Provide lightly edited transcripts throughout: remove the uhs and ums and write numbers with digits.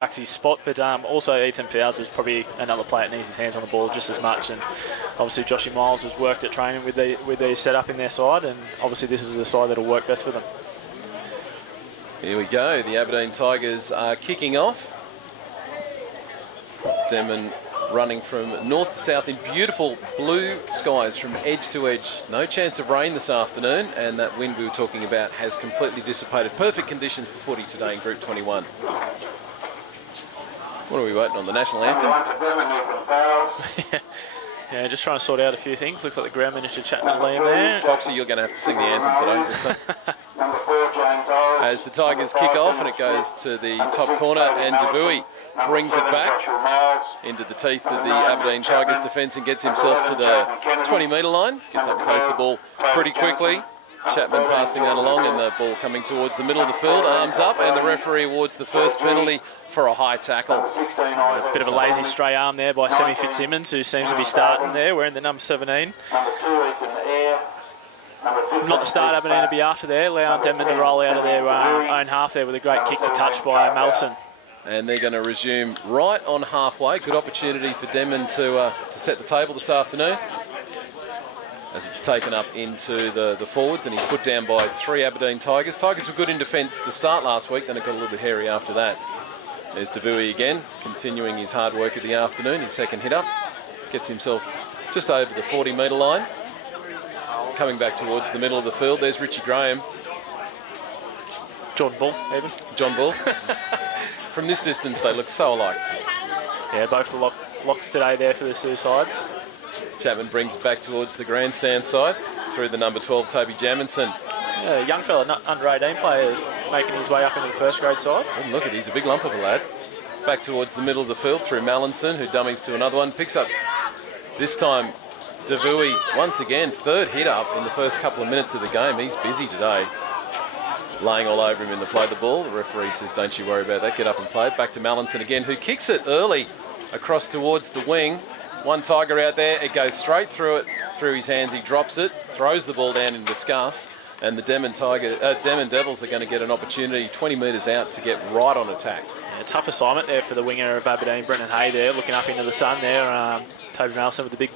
his spot, but also Ethan Fowles is probably another player that needs his hands on the ball just as much, and obviously Joshy Miles has worked at training with these set up in their side, and obviously this is the side that'll work best for them. Here we go, the Aberdeen Tigers are kicking off. Denman running from north to south in beautiful blue skies from edge to edge. No chance of rain this afternoon, and that wind we were talking about has completely dissipated. Perfect conditions for footy today in Group 21. What are we waiting on? The national anthem? Yeah, just trying to sort out a few things. Looks like the ground minister chatting with Liam there. Foxy, you're going to have to sing the anthem today. As the Tigers kick off, and it goes to the top corner, and Devui brings it back into the teeth of the Aberdeen Tigers defence and gets himself to the 20-metre line. Gets up and plays the ball pretty quickly. Chapman passing that along, and the ball coming towards the middle of the field, arms up, and the referee awards the first penalty for a high tackle. A bit of a lazy stray arm there by Sammy Fitzsimmons, who seems to be starting there, wearing the number 17. Not the start Aberdeen to be after there, allowing Denman to roll out of their own half there with a great kick for touch by Malison. And they're going to resume right on halfway. Good opportunity for Denman to set the table this afternoon, as it's taken up into the forwards, and he's put down by 3 Aberdeen Tigers. Tigers were good in defence to start last week, then it got a little bit hairy after that. There's Devui again, continuing his hard work of the afternoon. His second hit up, gets himself just over the 40-metre line. Coming back towards the middle of the field, there's Richie Graham. John Bull, even. John Bull. From this distance, they look so alike. Yeah, both the locks today there for the two sides. Chapman brings it back towards the grandstand side through the number 12, Toby Jamison. Yeah, a young fella, under 18 player, making his way up into the first grade side. And look at, he's a big lump of a lad. Back towards the middle of the field through Mallinson, who dummies to another one. Picks up, this time, Devui once again, third hit up in the first couple of minutes of the game. He's busy today. Laying all over him in the play the ball. The referee says, don't you worry about that, get up and play it. Back to Mallinson again, who kicks it early across towards the wing. One Tiger out there, it goes straight through his hands, he drops it, throws the ball down in disgust, and the Denman Devils are going to get an opportunity 20 metres out to get right on attack. Yeah, tough assignment there for the winger of Aberdeen, Brendan Hay there, looking up into the sun there. Toby Malison with the big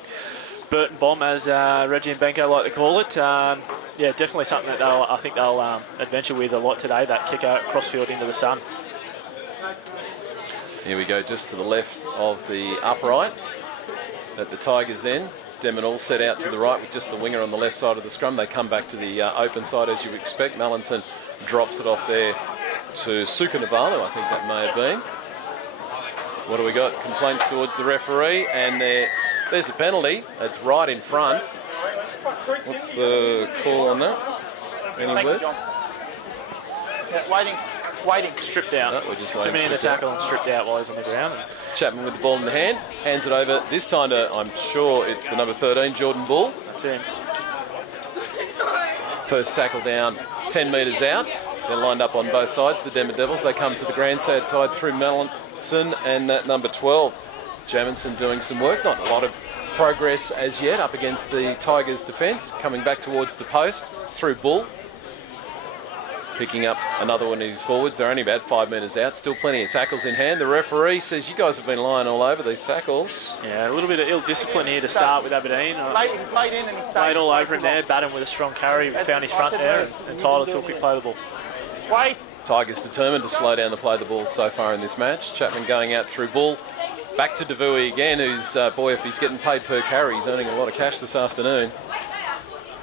Burton bomb, as Reggie and Bengalla like to call it. Yeah, definitely something that I think they'll adventure with a lot today, that kick out crossfield into the sun. Here we go, just to the left of the uprights at the Tigers' end. Denman all set out to the right with just the winger on the left side of the scrum. They come back to the open side as you would expect. Mallinson drops it off there to Suka Navalu, I think that may have been. What do we got? Complaints towards the referee, and there's a penalty. It's right in front. What's the call on that? Any word? Yeah, waiting, stripped out. No, we're just waiting. Too many in the tackle and stripped out while he's on the ground. Chapman with the ball in the hand, hands it over, this time to, I'm sure it's the number 13, Jordan Bull. That's him. First tackle down, 10 metres out. They're lined up on both sides, the Denman Devils. They come to the grandstand side through Mallinson and that number 12. Jamison doing some work, not a lot of progress as yet up against the Tigers' defence. Coming back towards the post through Bull. Picking up another one of his forwards. They're only about 5 metres out. Still plenty of tackles in hand. The referee says, you guys have been lying all over these tackles. Yeah, a little bit of ill discipline here to start with Aberdeen. Laid all over him there, batting with a strong carry, found his front there, and entitled to a quick play the ball. Tigers determined to slow down the play the ball so far in this match. Chapman going out through Bull. Back to Devui again, who's, boy, if he's getting paid per carry, he's earning a lot of cash this afternoon.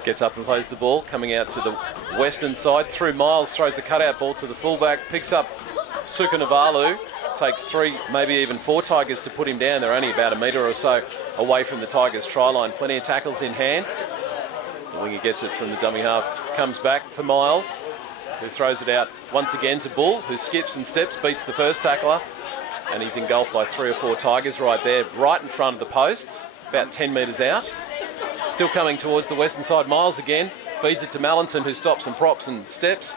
Gets up and plays the ball, coming out to the western side, through Miles, throws a cutout ball to the fullback, picks up Suka Navalu, takes 3, maybe even 4 Tigers to put him down. They're only about a metre or so away from the Tigers' try line. Plenty of tackles in hand. The winger gets it from the dummy half, comes back to Miles, who throws it out once again to Bull, who skips and steps, beats the first tackler, and he's engulfed by 3 or 4 Tigers right there, right in front of the posts, about 10 metres out. Still coming towards the western side, Miles again, feeds it to Mallinson, who stops and props and steps,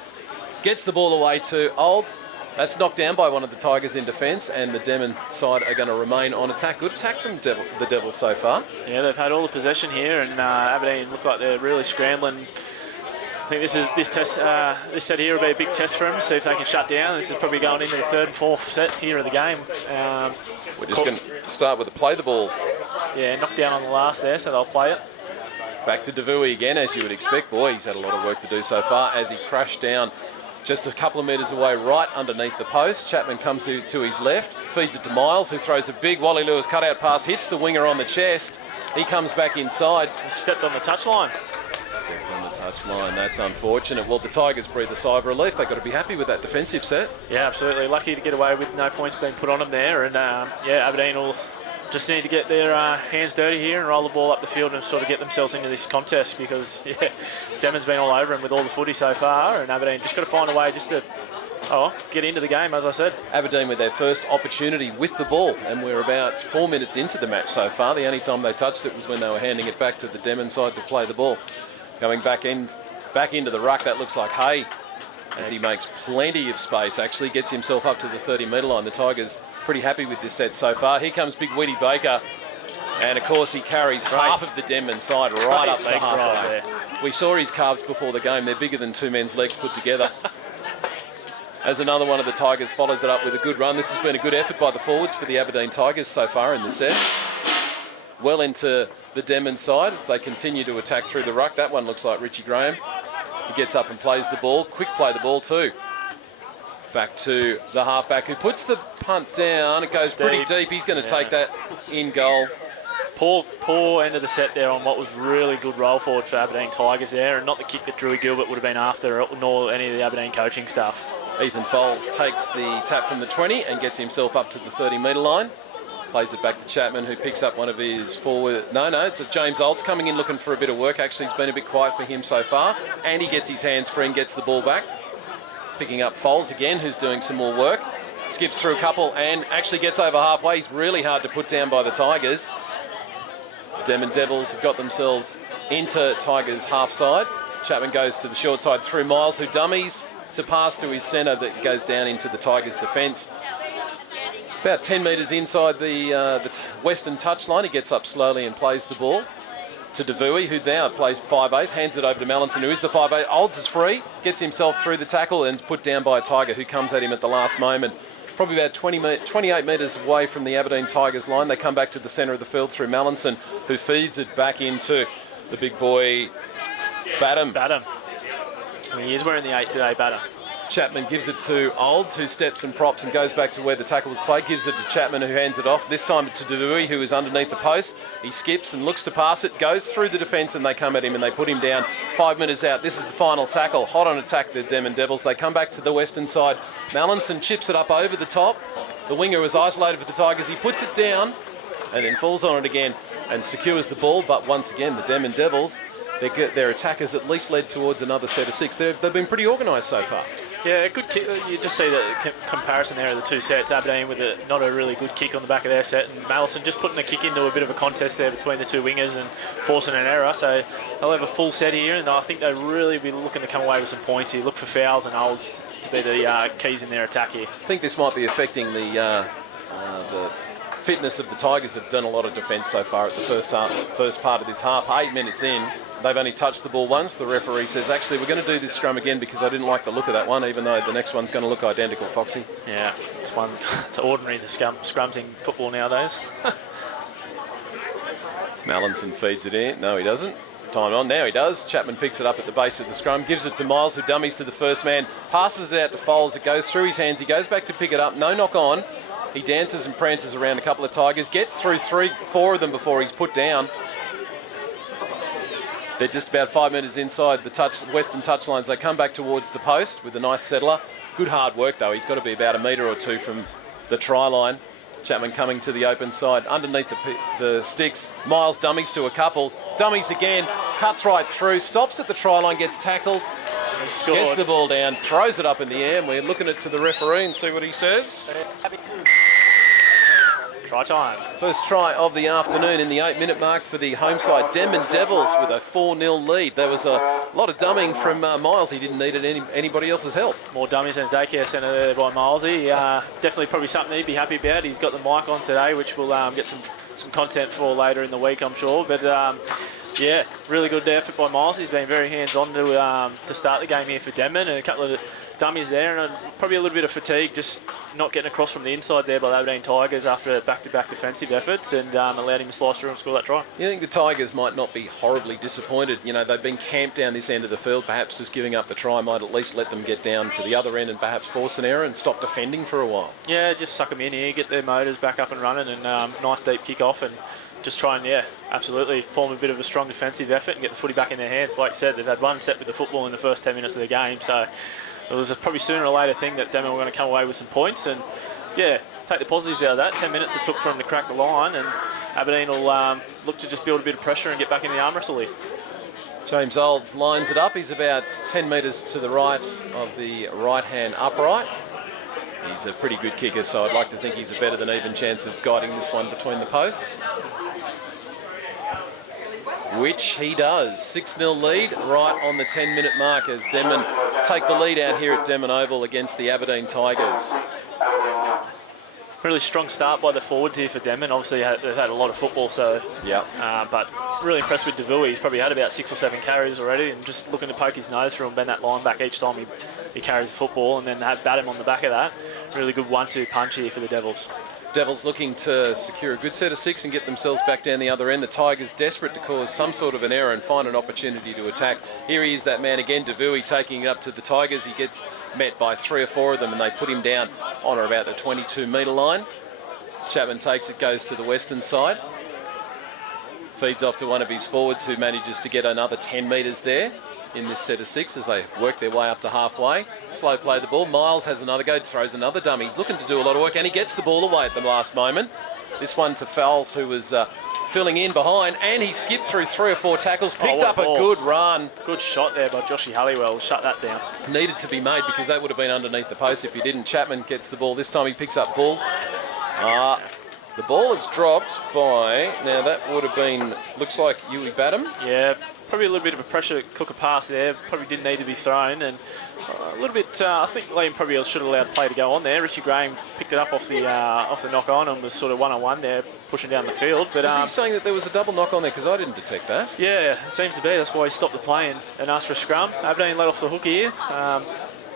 gets the ball away to Olds. That's knocked down by one of the Tigers in defence, and the Denman side are going to remain on attack. Good attack from the Devils so far. Yeah, they've had all the possession here, and Aberdeen look like they're really scrambling think this set here will be a big test for them. See if they can shut down. This is probably going into the third and fourth set here of the game. We're just going to start with the play the ball. Yeah, knocked down on the last there, so they'll play it. Back to Devui again, as you would expect. Boy, he's had a lot of work to do so far as he crashed down just a couple of metres away, right underneath the post. Chapman comes to his left, feeds it to Miles, who throws a big Wally Lewis cutout pass, hits the winger on the chest. He comes back inside. He stepped on the touchline. Stepped on the touchline. That's unfortunate. Well, the Tigers breathe a sigh of relief. They've got to be happy with that defensive set. Yeah, absolutely. Lucky to get away with no points being put on them there. And, yeah, Aberdeen will just need to get their hands dirty here and roll the ball up the field and sort of get themselves into this contest because, yeah, Denman's been all over him with all the footy so far. And Aberdeen just got to find a way just to get into the game, as I said. Aberdeen with their first opportunity with the ball, and we're about 4 minutes into the match so far. The only time they touched it was when they were handing it back to the Denman side to play the ball. Going back into the ruck, that looks like Hay, as he makes plenty of space, actually gets himself up to the 30-metre line. The Tigers pretty happy with this set so far. Here comes big Weedy Baker, and of course he carries half of the Denman side right up to halfway. We saw his calves before the game. They're bigger than two men's legs put together. As another one of the Tigers follows it up with a good run. This has been a good effort by the forwards for the Aberdeen Tigers so far in the set. Well into the Denman side as they continue to attack through the ruck. That one looks like Richie Graham. He gets up and plays the ball. Quick play the ball too. Back to the halfback who puts the punt down. It goes pretty deep. He's going to take that in goal. Poor end of the set there on what was really good roll forward for Aberdeen Tigers there, and not the kick that Drew Gilbert would have been after, nor any of the Aberdeen coaching staff. Ethan Foles takes the tap from the 20 and gets himself up to the 30-metre line. Plays it back to Chapman, who picks up one of his forward... No, it's a James Olds coming in looking for a bit of work. Actually, it's been a bit quiet for him so far. And he gets his hands free and gets the ball back. Picking up Foles again, who's doing some more work. Skips through a couple and actually gets over halfway. He's really hard to put down by the Tigers. Denman Devils have got themselves into Tigers' half side. Chapman goes to the short side through Miles, who dummies to pass to his centre that goes down into the Tigers' defence. About 10 metres inside the western touchline, he gets up slowly and plays the ball to Devui, who now plays 5'8", hands it over to Mallinson, who is the 5'8". Olds is free, gets himself through the tackle and is put down by a Tiger who comes at him at the last moment. Probably about 28 metres away from the Aberdeen Tigers line. They come back to the centre of the field through Mallinson, who feeds it back into the big boy, Badham. He is wearing the 8 today, Badham. Chapman gives it to Olds, who steps and props and goes back to where the tackle was played. Gives it to Chapman, who hands it off. This time to Devui, who is underneath the post. He skips and looks to pass it, goes through the defence, and they come at him and they put him down. 5 minutes out. This is the final tackle. Hot on attack, the Denman Devils. They come back to the western side. Mallinson chips it up over the top. The winger was isolated for the Tigers. He puts it down and then falls on it again and secures the ball. But once again, the Denman Devils, their attack has at least led towards another set of 6. They've been pretty organised so far. Yeah, good kick. You just see the comparison there of the two sets. Aberdeen with not a really good kick on the back of their set, and Mallinson just putting the kick into a bit of a contest there between the two wingers and forcing an error. So they'll have a full set here, and I think they'll really be looking to come away with some points here. Look for fouls and Olds to be the keys in their attack here. I think this might be affecting the fitness of the Tigers. Have done a lot of defence so far at the first part of this half. 8 minutes in. They've only touched the ball once. The referee says, actually, we're going to do this scrum again because I didn't like the look of that one, even though the next one's going to look identical, Foxy. Yeah, it's ordinary, the scrums in football nowadays. Mallinson feeds it in. No, he doesn't. Time on. Now he does. Chapman picks it up at the base of the scrum, gives it to Miles, who dummies to the first man, passes it out to Foles. It goes through his hands. He goes back to pick it up. No knock on. He dances and prances around a couple of Tigers, gets through 4 of them before he's put down. They're just about 5 metres inside the western touchlines. They come back towards the post with a nice settler. Good hard work, though. He's got to be about a metre or two from the try line. Chapman coming to the open side. Underneath the sticks, Miles dummies to a couple. Dummies again, cuts right through, stops at the try line, gets tackled, gets the ball down, throws it up in the air, and we're looking it to the referee and see what he says. Try time. First try of the afternoon in the 8-minute mark for the home side. Denman Devils with a 4-0 lead. There was a lot of dumming from Miles. He didn't need anybody else's help. More dummies in the daycare centre there by Milesy. Definitely probably something he'd be happy about. He's got the mic on today, which we'll get some content for later in the week, I'm sure. But Yeah, really good effort by Miles. He's been very hands-on to start the game here for Denman, and a couple of dummies there, and probably a little bit of fatigue, just not getting across from the inside there by the Aberdeen Tigers after back-to-back defensive efforts, and allowed him to slice through and score that try. You think the Tigers might not be horribly disappointed? You know, they've been camped down this end of the field. Perhaps just giving up the try might at least let them get down to the other end and perhaps force an error and stop defending for a while. Yeah, just suck them in here, get their motors back up and running, and nice deep kick-off, and just try and, yeah, absolutely form a bit of a strong defensive effort and get the footy back in their hands. Like you said, they've had one set with the football in the first 10 minutes of the game, so it was a probably sooner or later thing that Denman were going to come away with some points, and, yeah, take the positives out of that. 10 minutes it took for them to crack the line, and Aberdeen will look to just build a bit of pressure and get back in the arm wrestle here. James Olds lines it up. He's about 10 metres to the right of the right-hand upright. He's a pretty good kicker, so I'd like to think he's a better than even chance of guiding this one between the posts. Which he does. 6-0 lead right on the 10-minute mark as Denman take the lead out here at Denman Oval against the Aberdeen Tigers. Really strong start by the forwards here for Denman. Obviously, they've had a lot of football, so yeah. But really impressed with Devouy. He's probably had about 6 or 7 carries already, and just looking to poke his nose through and bend that line back each time he carries the football, and then bat him on the back of that. Really good 1-2 punch here for the Devils. Devils looking to secure a good set of 6 and get themselves back down the other end. The Tigers desperate to cause some sort of an error and find an opportunity to attack. Here he is, that man again, Devouy, taking it up to the Tigers. He gets met by 3 or 4 of them, and they put him down on or about the 22-metre line. Chapman takes it, goes to the western side. Feeds off to one of his forwards, who manages to get another 10 metres there in this set of 6 as they work their way up to halfway. Slow play the ball. Miles has another go, throws another dummy. He's looking to do a lot of work, and he gets the ball away at the last moment. This one to Fowles, who was filling in behind, and he skipped through 3 or 4 tackles, picked up a good run. Good shot there by Joshy Halliwell. Shut that down. Needed to be made because that would have been underneath the post if he didn't. Chapman gets the ball. This time he picks up ball. The ball is dropped by, now that would have been, looks like Yui Badham. Yeah, probably a little bit of a pressure cooker pass there. Probably didn't need to be thrown, and a little bit. I think Liam probably should have allowed play to go on there. Richie Graham picked it up off the knock on and was sort of one-on-one there, pushing down the field. But is he saying that there was a double knock on there? Because I didn't detect that. Yeah, it seems to be. That's why he stopped the play and asked for a scrum. Aberdeen let off the hook here.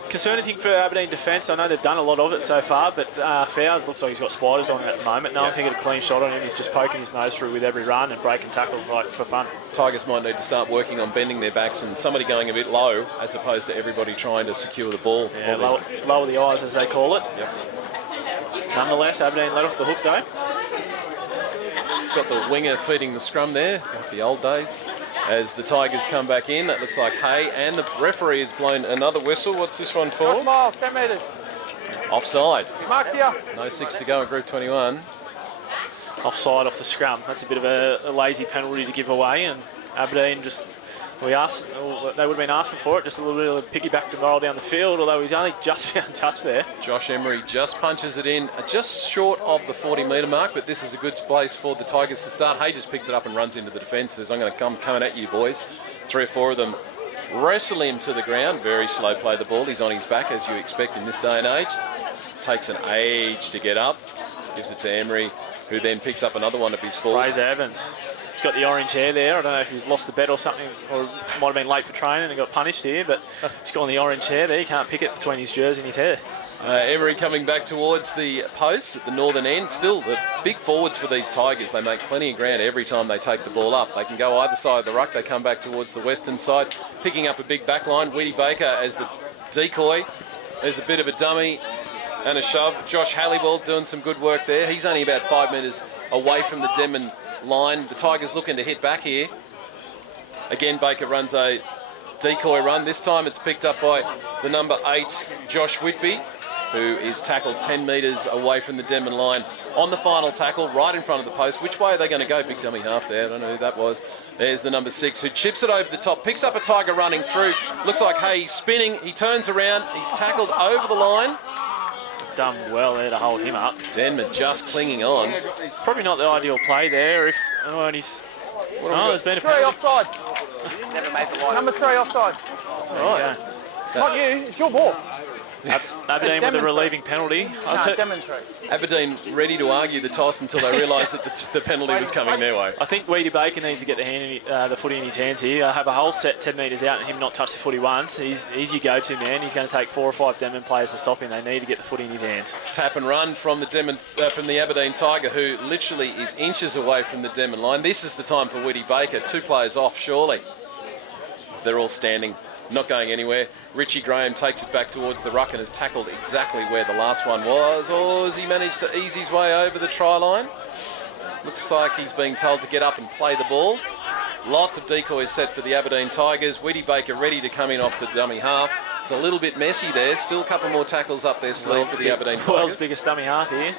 Concerning thing for Aberdeen defence, I know they've done a lot of it so far, but Fowles looks like he's got spiders on him at the moment. No one can get a clean shot on him. He's just poking his nose through with every run and breaking tackles like for fun. Tigers might need to start working on bending their backs and somebody going a bit low as opposed to everybody trying to secure the ball. Yeah, lower the eyes, as they call it. Yep. Nonetheless, Aberdeen let off the hook though. Got the winger feeding the scrum there, like the old days. As the Tigers come back in, that looks like Hay, and the referee has blown another whistle. What's this one for? 10 metres. Offside. Marked here. No 6 to go in Group 21. Offside off the scrum. That's a bit of a lazy penalty to give away, and Aberdeen just, they would have been asking for it, just a little bit of a piggyback to roll down the field, although he's only just found touch there. Josh Emery just punches it in, just short of the 40-metre mark, but this is a good place for the Tigers to start. Hay just picks it up and runs into the defence. Says, I'm going to come coming at you, boys. 3 or 4 of them wrestle him to the ground. Very slow play the ball. He's on his back, as you expect in this day and age. Takes an age to get up. Gives it to Emery, who then picks up another one of his forwards. Fraser Evans. He's got the orange hair there. I don't know if he's lost the bet or something, or might have been late for training and got punished here, but he's got the orange hair there. You can't pick it between his jersey and his hair. Emery coming back towards the posts at the northern end. Still the big forwards for these Tigers. They make plenty of ground every time they take the ball up. They can go either side of the ruck. They come back towards the western side, picking up a big back line. Weedy Baker as the decoy. There's a bit of a dummy and a shove. Josh Halliwell doing some good work there. He's only about 5 metres away from the Denman line. The Tigers looking to hit back here. Again, Baker runs a decoy run. This time it's picked up by the number 8, Josh Whitby, who is tackled 10 metres away from the Denman line on the final tackle, right in front of the post. Which way are they going to go? Big dummy half there. I don't know who that was. There's the number 6, who chips it over the top, picks up a Tiger running through. Looks like, hey, he's spinning. He turns around. He's tackled over the line. Done well there to hold him up. Denman just clinging on. Probably not the ideal play there. There's been a 3 offside. Never made the line. Number 3 offside. Right. Not you, it's your ball. Aberdeen with a relieving penalty. Demonstrate. Aberdeen ready to argue the toss until they realised that the penalty was coming their way. I think Weedy Baker needs to get the footy in his hands here. Have a whole set 10 metres out and him not touch the footy once. He's your go-to man. He's going to take 4 or 5 Denman players to stop him. They need to get the footy in his hands. Tap and run from the Aberdeen Tiger, who literally is inches away from the Denman line. This is the time for Weedy Baker. 2 players off, surely. They're all standing, not going anywhere. Richie Graham takes it back towards the ruck and has tackled exactly where the last one was. Or has he managed to ease his way over the try line? Looks like he's being told to get up and play the ball. Lots of decoys set for the Aberdeen Tigers. Weedy Baker ready to come in off the dummy half. It's a little bit messy there. Still a couple more tackles up their sleeve for the Aberdeen Tigers. World's biggest dummy half here.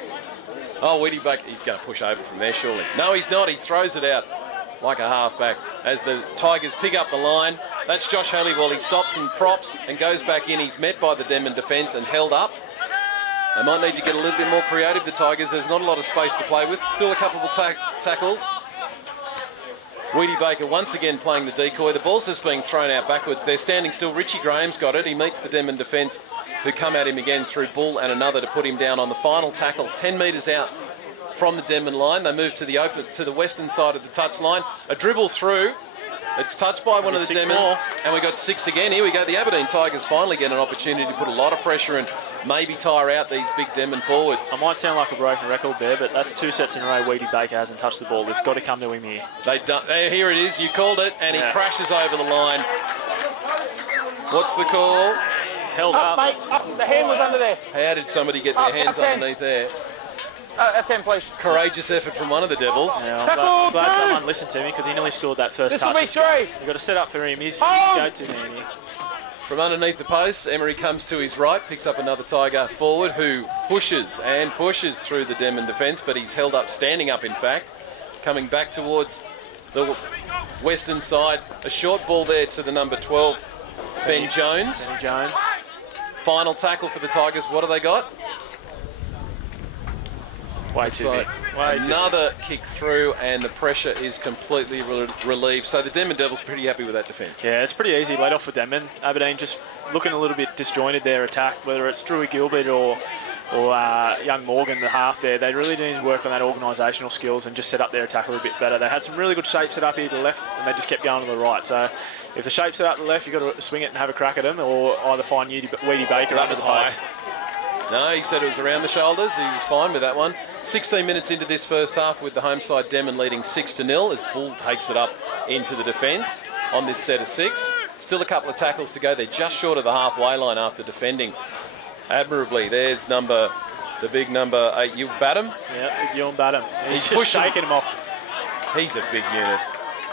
Oh, Weedy Baker, he's going to push over from there, surely. No, he's not. He throws it out like a halfback as the Tigers pick up the line. That's Josh Halliwell. He stops and props and goes back in. He's met by the Denman defence and held up. They might need to get a little bit more creative, the Tigers. There's not a lot of space to play with. Still a couple of tackles. Weedy Baker once again playing the decoy. The ball's just being thrown out backwards. They're standing still. Richie Graham's got it. He meets the Denman defence, who come at him again through Bull and another to put him down on the final tackle. 10 metres out from the Denman line. They move to the western side of the touch line. A dribble through. It's touched by one of the Denman, and we got 6 again. Here we go. The Aberdeen Tigers finally get an opportunity to put a lot of pressure and maybe tire out these big Denman forwards. I might sound like a broken record there, but that's 2 sets in a row Weedy Baker hasn't touched the ball. It's got to come to him here. Here it is. You called it, and he crashes over the line. What's the call? Held up. Mate, up. The hand was under there. How did somebody get their hands underneath there? F10, please. Courageous effort from one of the Devils. Yeah, I'm glad someone listened to me because he nearly scored that first touch. This will be 3. You've got to set up for him. He's go-to man here. From underneath the post, Emery comes to his right, picks up another Tiger forward who pushes and pushes through the Denman defence, but he's held up, standing up in fact, coming back towards the western side. A short ball there to the number 12, Ben Jones. Ben Jones. Final tackle for the Tigers. What have they got? Way too big. Another kick through, and the pressure is completely relieved. So the Denman Devils pretty happy with that defence. Yeah, it's pretty easy. Laid off for Denman. Aberdeen just looking a little bit disjointed their attack, whether it's Drewy Gilbert or young Morgan, the half there. They really need to work on that organisational skills and just set up their attack a little bit better. They had some really good shapes set up here to the left, and they just kept going to the right. So if the shape's set up to the left, you've got to swing it and have a crack at them, or either find Weedy Baker under the post. No, he said it was around the shoulders. He was fine with that one. 16 minutes into this first half with the home side Denman leading 6-0 as Bull takes it up into the defence on this set of 6. Still a couple of tackles to go. They're just short of the halfway line after defending admirably. There's the big number 8, Ewan Badham. Yeah, big Ewan Badham. He's just pushing, shaking him off. He's a big unit.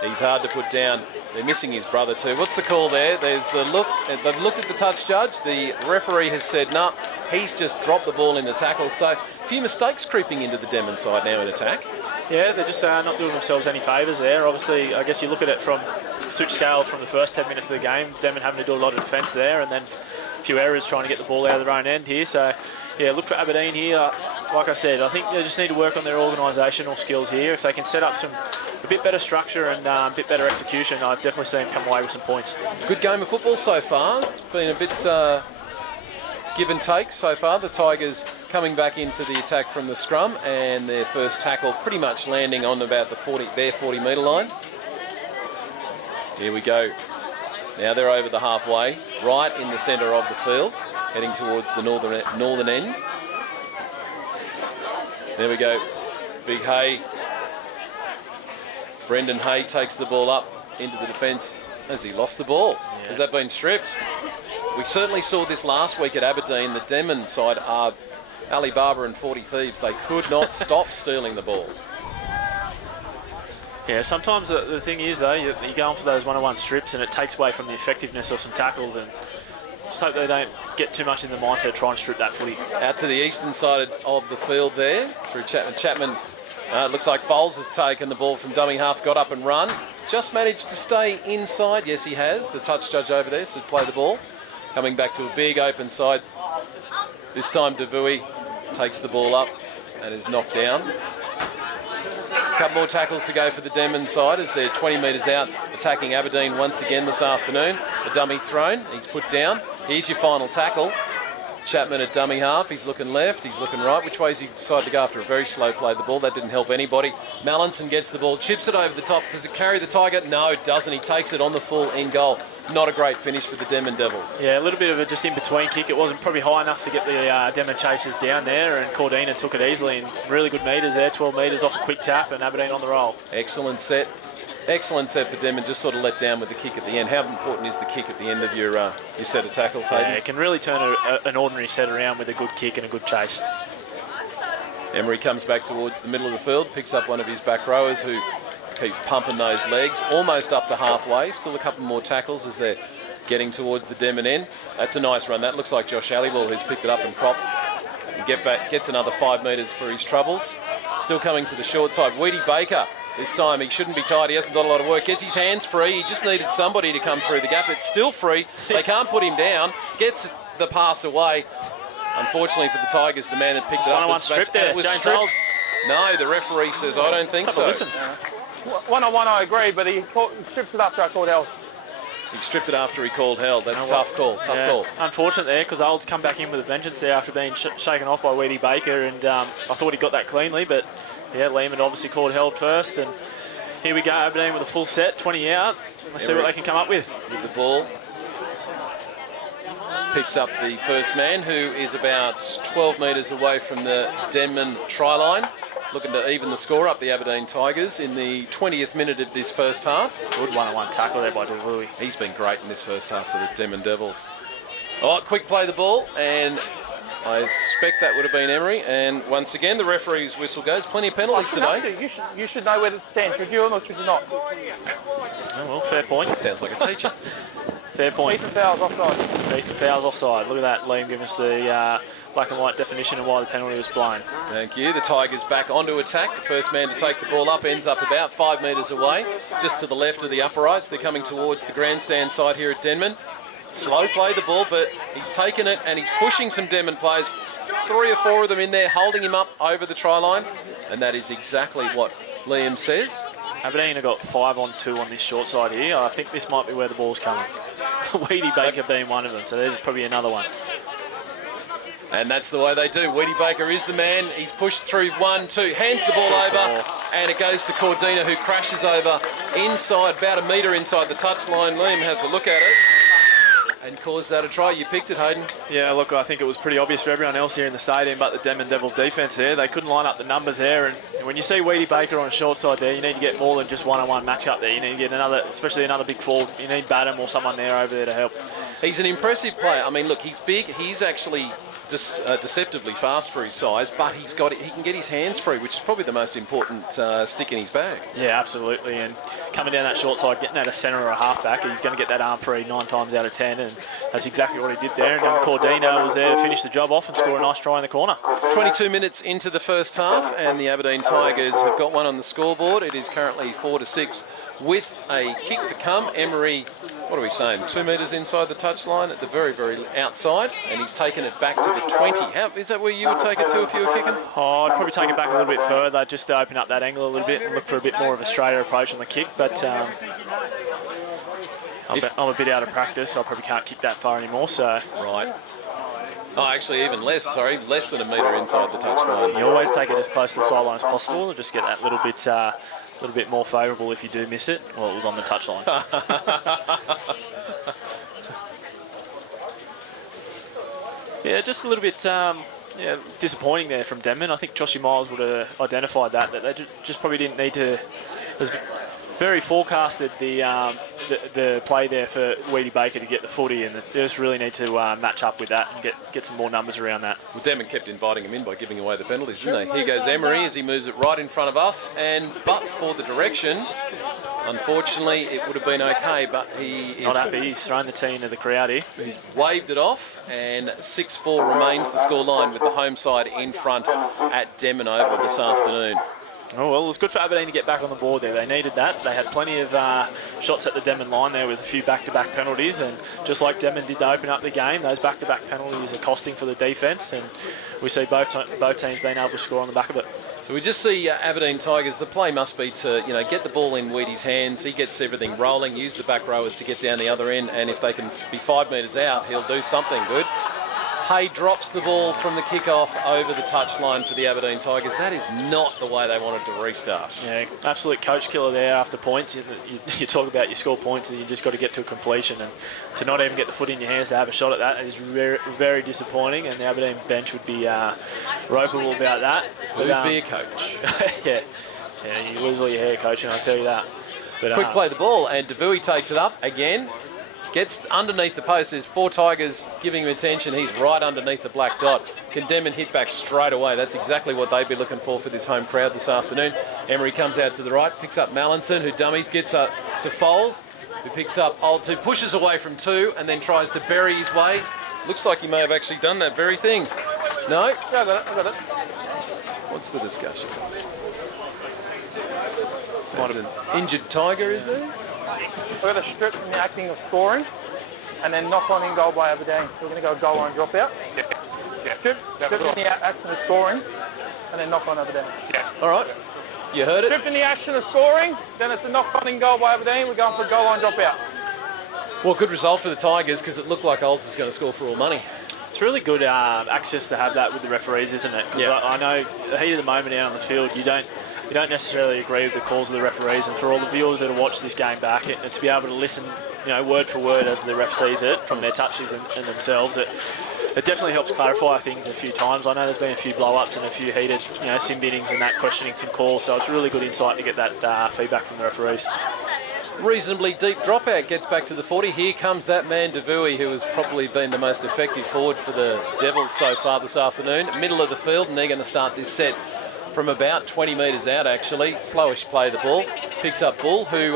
He's hard to put down. They're missing his brother too. What's the call there? There's the look. They've looked at the touch judge. The referee has said, no, he's just dropped the ball in the tackle. So a few mistakes creeping into the Denman side now in attack. Yeah, they're just not doing themselves any favours there. Obviously, I guess you look at it from suit scale from the first 10 minutes of the game. Denman having to do a lot of defence there, and then a few errors trying to get the ball out of their own end here. So, yeah, look for Aberdeen here. Like I said, I think they just need to work on their organisational skills here. If they can set up a bit better structure and a bit better execution, I've definitely seen them come away with some points. Good game of football so far. It's been a bit give and take so far. The Tigers coming back into the attack from the scrum, and their first tackle pretty much landing on about their 40-metre line. Here we go. Now they're over the halfway, right in the centre of the field, heading towards the northern end. There we go. Big Hay. Brendan Hay takes the ball up into the defence. Has he lost the ball? Yeah. Has that been stripped? We certainly saw this last week at Aberdeen. The Denman side are Alibaba and 40 Thieves. They could not stop stealing the ball. Yeah, sometimes the thing is, though, you're going for those one-on-one strips and it takes away from the effectiveness of some tackles, and just hope they don't get too much in the mindset of trying to strip that footy. Out to the eastern side of the field there, through Chapman. Chapman, it looks like Foles has taken the ball from dummy half, got up and run. Just managed to stay inside. Yes, he has. The touch judge over there said play the ball. Coming back to a big open side. This time Devui takes the ball up and is knocked down. A couple more tackles to go for the Denman side as they're 20 metres out, attacking Aberdeen once again this afternoon. A dummy thrown. He's put down. Here's your final tackle. Chapman at dummy half. He's looking left, he's looking right. Which way has he decided to go after? A very slow play of the ball. That didn't help anybody. Mallinson gets the ball, chips it over the top. Does it carry the Tiger? No, it doesn't. He takes it on the full in goal. Not a great finish for the Denman Devils. Yeah, a little bit of a just in-between kick. It wasn't probably high enough to get the Denman chasers down there, and Cordina took it easily and really good metres there, 12 metres off a quick tap, and Aberdeen on the roll. Excellent set. Excellent set for Denman, just sort of let down with the kick at the end. How important is the kick at the end of your set of tackles, Hayden? Yeah, it can really turn an ordinary set around with a good kick and a good chase. Emery comes back towards the middle of the field, picks up one of his back rowers who keeps pumping those legs, almost up to halfway. Still a couple more tackles as they're getting towards the Denman end. That's a nice run. That looks like Josh Allywell, who's picked it up and propped. And gets another 5 metres for his troubles. Still coming to the short side. Weedy Baker. This time he shouldn't be tired, he hasn't done a lot of work. Gets his hands free, he just needed somebody to come through the gap. It's still free, they can't put him down. Gets the pass away. Unfortunately for the Tigers, the man that picked it up was stripped there. it was stripped. No, the referee says, I don't think so. Listen. One-on-one, I agree, but he stripped it after I called held. He stripped it after he called held. That's tough call, tough call. Unfortunate there, because Old's come back in with a vengeance there after being shaken off by Weedy Baker, and I thought he got that cleanly, but yeah, Lehman obviously called held first, and here we go, Aberdeen with a full set, 20 out. Let's see what they can come up with. With the ball. Picks up the first man, who is about 12 metres away from the Denman try line. Looking to even the score up, the Aberdeen Tigers, in the 20th minute of this first half. Good one-on-one tackle there by Devui. He's been great in this first half for the Denman Devils. Oh, quick play the ball, and I expect that would have been Emery. And once again, the referee's whistle goes. Plenty of penalties today. You should know where it stands. Should you or should you not? Oh, well, fair point. Sounds like a teacher. Fair point. Ethan Fowles offside. Ethan Fowles offside. Look at that. Liam giving us the black and white definition of why the penalty was blown. Thank you. The Tigers back onto attack. The first man to take the ball up ends up about 5 metres away, just to the left of the uprights. They're coming towards the grandstand side here at Denman. Slow play the ball, but he's taken it and he's pushing some Denman players. 3 or 4 of them in there, holding him up over the try line. And that is exactly what Liam says. Aberdeen have got 5-on-2 on this short side here. I think this might be where the ball's coming. Weedy Baker being one of them, so there's probably another one. And that's the way they do. Weedy Baker is the man. He's pushed through 1, 2, hands the ball over, and it goes to Cordina, who crashes over inside, about a metre inside the touchline. Liam has a look at it and caused that a try. You picked it, Hayden. Yeah, look, I think it was pretty obvious for everyone else here in the stadium, but the Denman Devils defence there, they couldn't line up the numbers there. And when you see Weedy Baker on short side there, you need to get more than just one-on-one match up there. You need to get another, especially another big forward. You need Badham or someone there over there to help. He's an impressive player. I mean, look, he's big. He's actually deceptively fast for his size, but he can get his hands free, which is probably the most important stick in his bag. Yeah, absolutely. And coming down that short side, getting at a centre or a half-back, he's going to get that arm free 9 times out of 10, and that's exactly what he did there. And Cordina was there to finish the job off and score a nice try in the corner. 22 minutes into the first half, and the Aberdeen Tigers have got one on the scoreboard. It is currently 4-6 with a kick to come. Emery, what are we saying, 2 metres inside the touchline at the very, very outside, and he's taken it back to the 20. Is that where you would take it to if you were kicking? Oh, I'd probably take it back a little bit further just to open up that angle a little bit and look for a bit more of a straighter approach on the kick, but I'm a bit out of practice, so I probably can't kick that far anymore, so... Right. Oh, actually, even less, sorry, less than a metre inside the touchline. You always take it as close to the sideline as possible and just get that little bit more favourable if you do miss it. Well, it was on the touchline. Yeah, just a little bit disappointing there from Denman. I think Joshy Miles would have identified that they just probably didn't need to... Very forecasted the play there for Weedy Baker to get the footy, and they just really need to match up with that and get some more numbers around that. Well, Denman kept inviting him in by giving away the penalties, didn't they? Here goes Emery as he moves it right in front of us, but for the direction, unfortunately, it would have been okay, but he's not happy. He's thrown the tee into the crowd here. He's waved it off, and 6-4 remains the scoreline with the home side in front at Denman Oval this afternoon. Oh, well, it was good for Aberdeen to get back on the board there. They needed that. They had plenty of shots at the Denman line there with a few back-to-back penalties, and just like Denman did to open up the game, those back-to-back penalties are costing for the defence, and we see both teams being able to score on the back of it. So we just see Aberdeen Tigers, the play must be to get the ball in Weedy's hands. He gets everything rolling, use the back rowers to get down the other end, and if they can be 5 metres out, he'll do something good. Hay drops the ball from the kick-off over the touchline for the Aberdeen Tigers. That is not the way they wanted to restart. Yeah, absolute coach killer there after points. You talk about you score points and you just got to get to a completion, and to not even get the foot in your hands to have a shot at that is very, very disappointing, and the Aberdeen bench would be ropeable about that. Who'd be a coach? Yeah, you lose all your hair coaching, I'll tell you that. But, Quick play the ball, and Devui takes it up again. Gets underneath the post. There's 4 Tigers giving him attention. He's right underneath the black dot. Can Denman hit back straight away? That's exactly what they'd be looking for this home crowd this afternoon. Emery comes out to the right, picks up Mallinson, who dummies, gets up to Foles, who picks up Olds, who pushes away from 2 and then tries to bury his way. Looks like he may have actually done that very thing. No? Yeah, I got it. What's the discussion? What an injured Tiger, is there? We're going to strip from the acting of scoring and then knock on in goal by Aberdeen. So we're going to go goal line drop out. Yeah. Strip in the action of scoring and then knock on Aberdeen. Yeah. All right. You heard it. Strip in the action of scoring, then it's a knock on in goal by Aberdeen. We're going for a goal line drop out. Well, good result for the Tigers because it looked like Olds was going to score for all money. It's really good access to have that with the referees, isn't it? Because I know the heat of the moment out on the field, you don't necessarily agree with the calls of the referees, and for all the viewers that have watched this game back, to be able to listen, word for word as the ref sees it from their touches and themselves, it definitely helps clarify things a few times. I know there's been a few blow-ups and a few heated, sim biddings and that, questioning some calls, so it's really good insight to get that feedback from the referees. Reasonably deep dropout gets back to the 40. Here comes that man Devui, who has probably been the most effective forward for the Devils so far this afternoon. Middle of the field, and they're going to start this set from about 20 metres out, actually. Slowish play the ball. Picks up Bull, who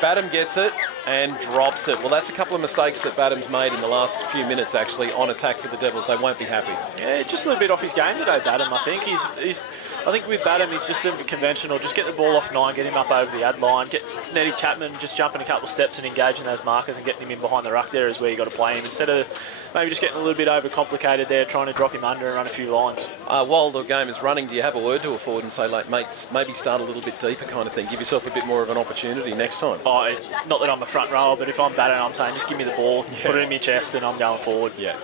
Badham gets it and drops it. Well, that's a couple of mistakes that Badham's made in the last few minutes, actually, on attack for the Devils. They won't be happy. Yeah, just a little bit off his game today, Badham, I think. I think with Badham, he's just a little bit conventional. Just get the ball off 9, get him up over the ad line, get Nettie Chapman just jumping a couple of steps and engaging those markers and getting him in behind the ruck there is where you got to play him, instead of maybe just getting a little bit overcomplicated there, trying to drop him under and run a few lines. While the game is running, do you have a word to a forward and say, like, mate, maybe start a little bit deeper kind of thing? Give yourself a bit more of an opportunity next time. Not that I'm a front rower, but if I'm batting, I'm saying just give me the ball, put it in my chest, and I'm going forward. Yeah.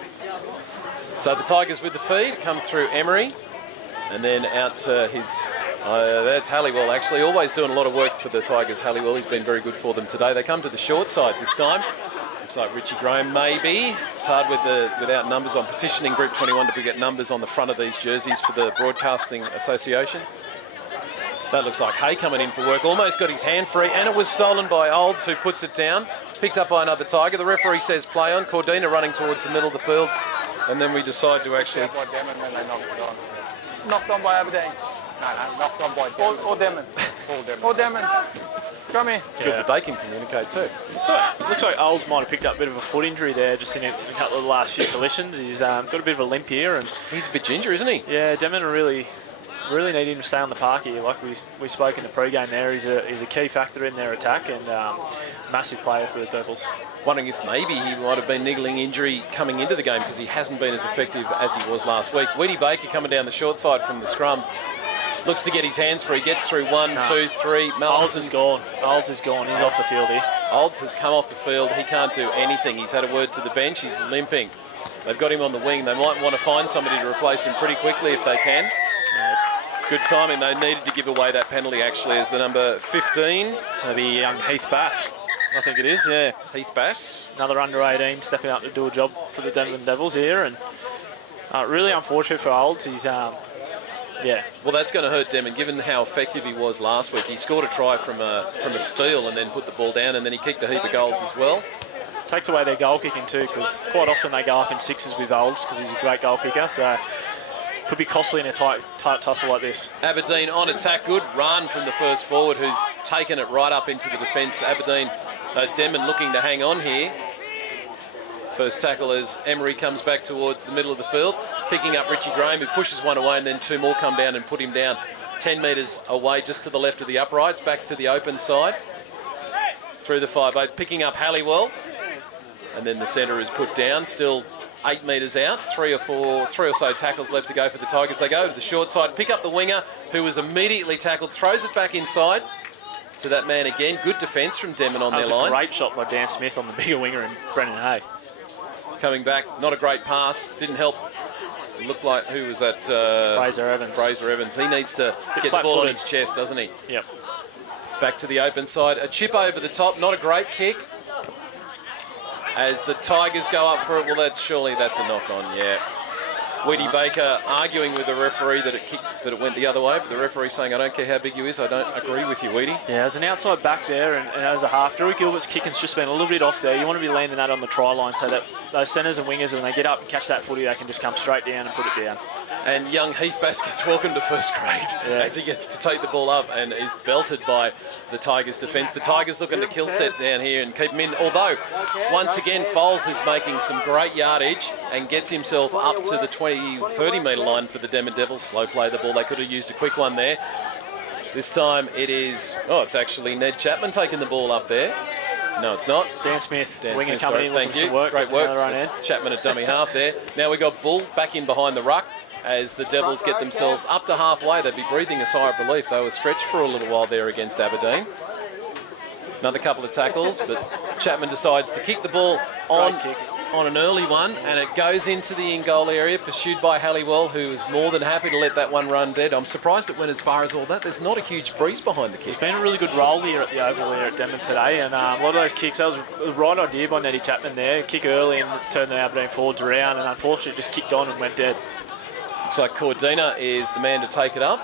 So the Tigers with the feed comes through Emery, and then out to his. That's Halliwell, actually. Always doing a lot of work for the Tigers, Halliwell. He's been very good for them today. They come to the short side this time. Looks like Richie Graham, maybe. It's hard without numbers. I'm petitioning Group 21 to get numbers on the front of these jerseys for the Broadcasting Association. That looks like Hay coming in for work. Almost got his hand free, and it was stolen by Olds, who puts it down. Picked up by another Tiger. The referee says play on. Cordina running towards the middle of the field. And then we decide to actually... Knocked on by Aberdeen. No, knocked on by Denman. Or Denman. Or Denman. Come here. It's good that they can communicate too. Looks like Olds might have picked up a bit of a foot injury there just in a couple of the last few collisions. He's got a bit of a limp here. And he's a bit ginger, isn't he? Yeah, Denman really need him to stay on the park here. Like we spoke in the pre-game there, he's a key factor in their attack and massive player for the Devils. Wondering if maybe he might have been niggling injury coming into the game because he hasn't been as effective as he was last week. Weedy Baker coming down the short side from the scrum. Looks to get his hands free. Gets through 1, 2, 3. Olds is gone. He's off the field here. Olds has come off the field. He can't do anything. He's had a word to the bench. He's limping. They've got him on the wing. They might want to find somebody to replace him pretty quickly if they can. Yeah. Good timing. They needed to give away that penalty, actually, as the number 15. That'll be young Heath Bass. I think it is, yeah. Heath Bass. Another under 18 stepping up to do a job for the Denman Devils here, and really unfortunate for Olds. He's, yeah. Well, that's going to hurt Denman, given how effective he was last week. He scored a try from a steal and then put the ball down, and then he kicked a heap of goals as well. Takes away their goal kicking too, because quite often they go up in sixes with Olds because he's a great goal kicker, so could be costly in a tight tussle like this. Aberdeen on attack, good run from the first forward who's taken it right up into the defence. Aberdeen, Denman looking to hang on here. First tackle as Emery comes back towards the middle of the field, picking up Richie Graham, who pushes one away, and then 2 more come down and put him down 10 metres away, just to the left of the uprights, back to the open side. Through the 5-8, picking up Halliwell, and then the centre is put down, still 8 metres out, 3 or so tackles left to go for the Tigers. They go to the short side, pick up the winger, who was immediately tackled, throws it back inside to that man again. Good defence from Denman on their line. That was a great shot by Dan Smith on the bigger winger and Brendan Hay. coming back. Not a great pass. Didn't help. It looked like, who was that? Fraser Evans. Fraser Evans. He needs to get the ball on his chest, doesn't he? Yep. Back to the open side. A chip over the top. Not a great kick. As the Tigers go up for it, well, that's a knock-on, yeah. Weedy Baker arguing with the referee that it went the other way, but the referee saying, I don't care how big you is, I don't agree with you, Weedy. Yeah, as an outside back there and as a half, Drew Gilbert's kicking's just been a little bit off there. You want to be landing that on the try line so that those centres and wingers, when they get up and catch that footy, they can just come straight down and put it down. And young Heath Baskett's welcome to first grade as he gets to take the ball up and is belted by the Tigers' defence. The Tigers looking to kill set down here and keep him in. Although, once again, Foles, who's making some great yardage and gets himself up to the 30 metre line for the Denman Devils. Slow play the ball. They could have used a quick one there. This time it is, it's actually Ned Chapman taking the ball up there. No, it's not. Dan Smith, winger coming in, looking some work. Great work. Chapman at dummy half there. Now we got Bull back in behind the ruck as the Devils get themselves up to halfway. They'd be breathing a sigh of relief. They were stretched for a little while there against Aberdeen. Another couple of tackles, but Chapman decides to kick the ball on an early one, and it goes into the in-goal area, pursued by Halliwell, who is more than happy to let that one run dead. I'm surprised it went as far as all that. There's not a huge breeze behind the kick. It's been a really good roll here at the Oval here at Denman today, and a lot of those kicks, that was the right idea by Nettie Chapman there. Kick early and turn the Aberdeen forwards around, and unfortunately just kicked on and went dead. Looks like Cordina is the man to take it up.